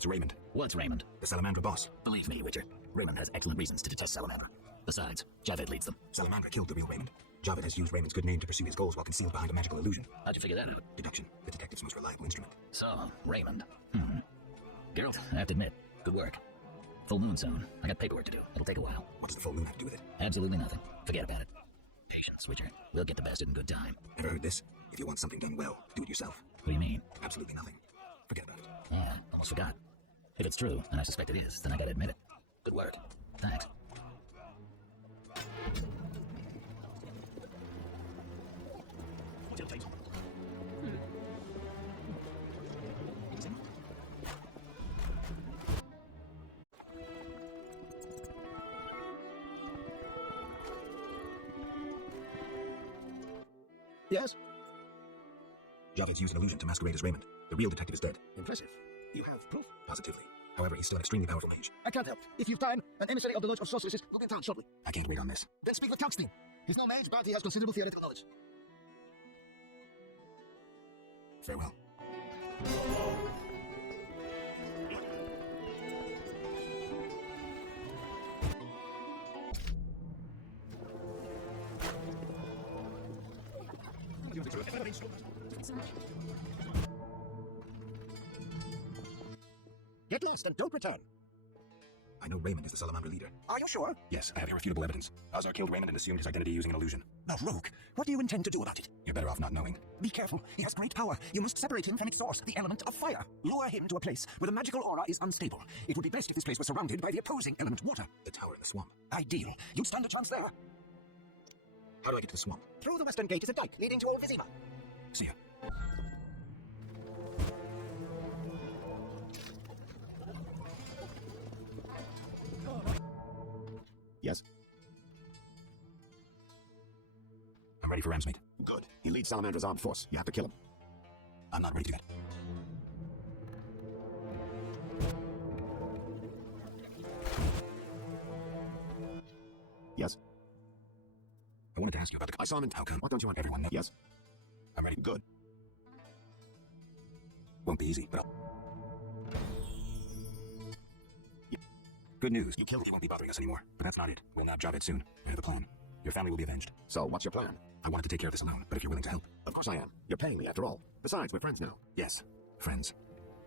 It's Raymond, What's Raymond? the Salamandra boss. Believe me, Witcher, Raymond has excellent reasons to detest Salamander. Besides, Javed leads them. Salamandra killed the real Raymond. Javed has used Raymond's good name to pursue his goals while concealed behind a magical illusion. How'd you figure that out? Deduction, the detective's most reliable instrument. So, Raymond. Geralt, I have to admit, good work. Full moon soon. I got paperwork to do. It'll take a while. What does the full moon have to do with it? Absolutely nothing. Forget about it. Patience, Witcher. We'll get the bastard in good time. Never heard this? If you want something done well, do it yourself. What do you mean? Absolutely nothing. Forget about it. Yeah, almost forgot. If it's true, and I suspect it is, then I gotta admit it. Good work. Thanks. Yes? Javed's used an illusion to masquerade as Raymond. The real detective is dead. Impressive. You have proof? Positively. However, he's still an extremely powerful mage. I can't help. If you've time, an emissary of the Lodge of Sorceresses will be in town shortly. I can't wait on this. Then speak with Kalkstein. He's no mage, but he has considerable theoretical knowledge. Farewell. Get lost and don't return. I know Raymond is the Salamander leader. Are you sure? Yes, I have irrefutable evidence. Azar killed Raymond and assumed his identity using an illusion. A rogue. What do you intend to do about it? You're better off not knowing. Be careful. He has great power. You must separate him from its source, the element of fire. Lure him to a place where the magical aura is unstable. It would be best if this place was surrounded by the opposing element, water. The tower in the swamp. Ideal. You'd stand a chance there. How do I get to the swamp? Through the western gate is a dike leading to Old Vizima. See ya. Yes? I'm ready for Ramsmeet. Good. He leads Salamandra's armed force. You have to kill him. I'm not ready to get. Yes? I wanted to ask you about the... I saw him in... How come? What don't you want? Everyone knows. Yes? I'm ready. Good. Won't be easy, but I'll... Good news. You killed He won't be bothering us anymore. But that's not it. We'll nab Javed soon. I have a plan. Your family will be avenged. So, what's your plan? I wanted to take care of this alone, but if you're willing to help... Of course I am. You're paying me, after all. Besides, we're friends now. Yes. Friends.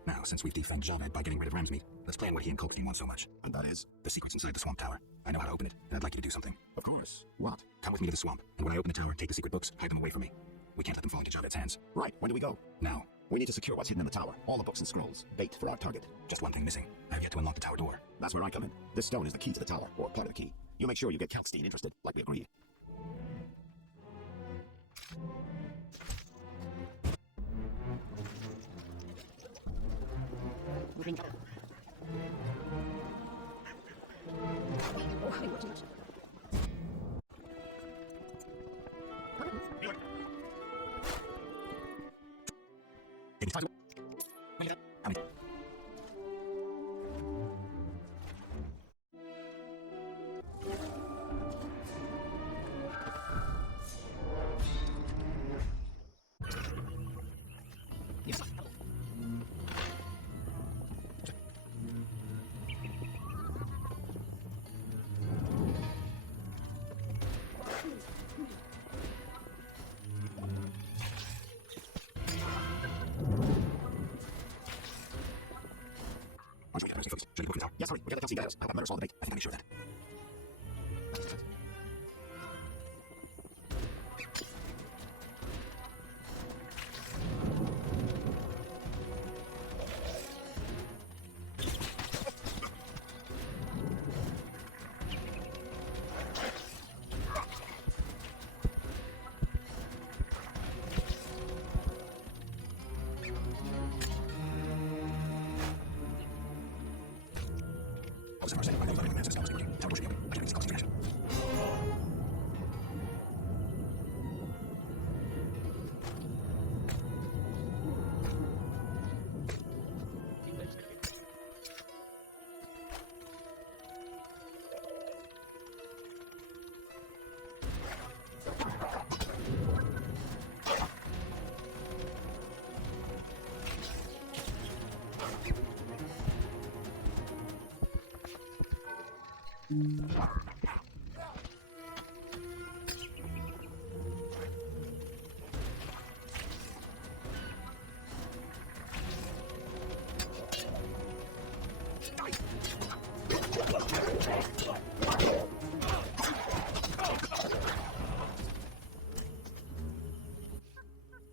Now, since we've defanged Javed by getting rid of Ramsmeet, let's plan what he and Culpepper want so much. And that is? The secret's inside the swamp tower. I know how to open it, and I'd like you to do something. Of course. What? Come with me to the swamp, and when I open the tower, take the secret books, hide them away from me. We can't let them fall into Javed's hands. Right. When do we go? Now. We need to secure what's hidden in the tower. All the books and scrolls. Bait for our target. Just one thing missing. I have yet to unlock the tower door. That's where I come in. This stone is the key to the tower, or part of the key. You make sure you get Kalkstein interested, like we agreed. It's time to... I mean... Yes. Once we get everything fixed, should we book the tower? Yes, hurry. We'll get the Kalkstein guys. I'll have murder solve the bait. I think I can show that. I was the first anybody knows everything that's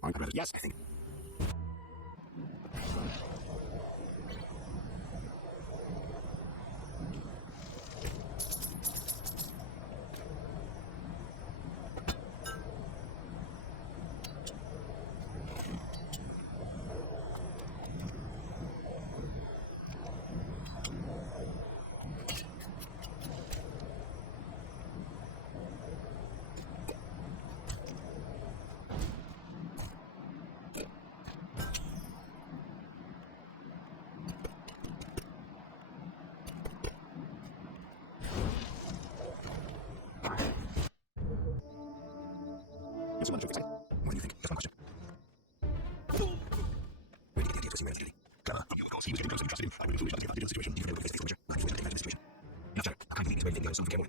I'd rather yes, I think. Here's another joke. What do you think? That's one question. Where did you get the idea to see where it's Clever. You, of course, he was getting closer and trusted him. I really foolish about the situation. Even though we face the ledger, I fully imagine the situation. Enough said. I can't believe it's where you think I was something more.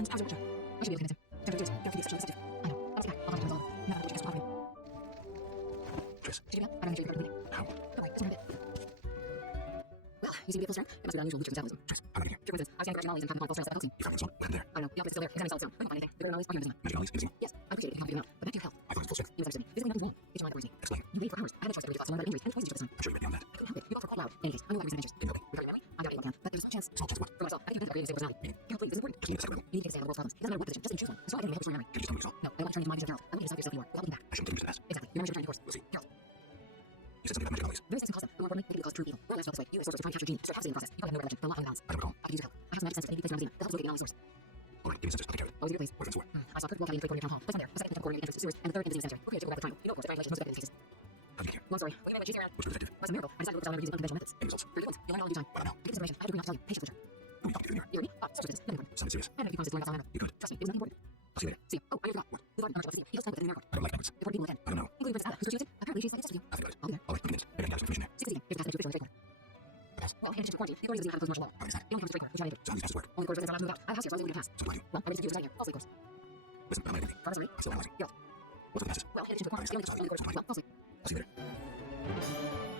And how's your picture? I should be able to convince him. Don't do it. Don't be sexually sensitive. I know. That's okay. I'll talk to him as well. Never touch us properly. Tris. Did you do that? I don't know if you're going to How? Don't worry, just a bit. Well, you seem to be a full strength. It must be unusual metabolism. Tris, how did I get here? For instance, I was getting correction ollies and carbon full cells that helps you. You found the zone? What happened there? I don't know. The opposite's still there. Examining solid zone. We can't find anything. The good ollies are here. Magic ollies? Imaging? Yes, I appreciate it. You can't figure it out. But back to your health. I thought it was full strength. You misunderstood me. Physically nothing wrong. It's your mind that worries me. Explain. You waited for hours. I had no choice but to thoughts on learn about injuries and poisons you took the sun. I'm sure you read beyond that. I couldn't help it. You got for a loud. In any case, I knew about reason adventures. Didn't help me. Regarding memory, I got an plan, but there was a chance. Small chance of what? For myself, I think you can upgrade the stable personality. Meaning? Carol, please, this is important. Just need a second level. You need to get to the world's problems. It doesn't matter what position, just choose one. So I can help you restore your memory. Could you just tell me yourself? No, I don't want to turn into my vision, Carol. I want you to decide for yourself who you are. Without looking back. I shouldn't take you to the past. Exactly. Your memory should return to yours. We'll see. Carol, You said something about magic ollies. various things can cause them, but more importantly, they can cause true evil. More or less not this way. You as a sorcerer try and capture a gene. Start half in the process. You gotta have no recollection. But a lot of balance. I don't recall. I could use your help. I have some magic sensors that need to be placed around the that helps locate the anomaly source. All right, give me a sensors. I'll take care of it. Always be your place. What are things for? I saw a perfect wall cavity in 3 corner town hall. Place one there. A second temple coordinating entrance to sewers, and the third in the visiting cemetery. Who created to go back the triangle? You know, of course, triangulation most effective in these cases. How did you get here? Long story. Well, you made my G around. What's the detective? By some miracle, I decided to oversell using unconventional methods. Any results? Very good ones. You'll learn all in due time. What now? I get this information. I have to bring out to tell you. Patience, Richard. Who are you talking to in here? You and me? Sorceress business. Nothing important. Sounded serious. I have a few promises to learn about Salamander. You could. Trust me, it was nothing important. I'll see you later. See you. Oh, I nearly forgot. Who thought the he just told me that the new record. I don't like numbers. Important people attend. I don't know. Including Princess Ada, who's associated. Apparently, she's slightly tested you. I'll think about it. I'll be there. All right, look at it. Maybe I can gather some information there. 6 Here's the passage to the official trade corner. Pass. Well, in addition to quarantine, the authorities have a closed martial law. How is that? The only comes to trade corner, which I did. So how these passes work? Only quarters allowed to move out. I have a house here, so I was able to pass. So what do I do? Well, I registered you as a designer. Falsely, of course. Listen, I'm not anything. Pharmacy. I'm still analyzing. Guilt. What's with the passes? Well, in addition to quarters, the only quarters. Well, falsely. I'll see you later.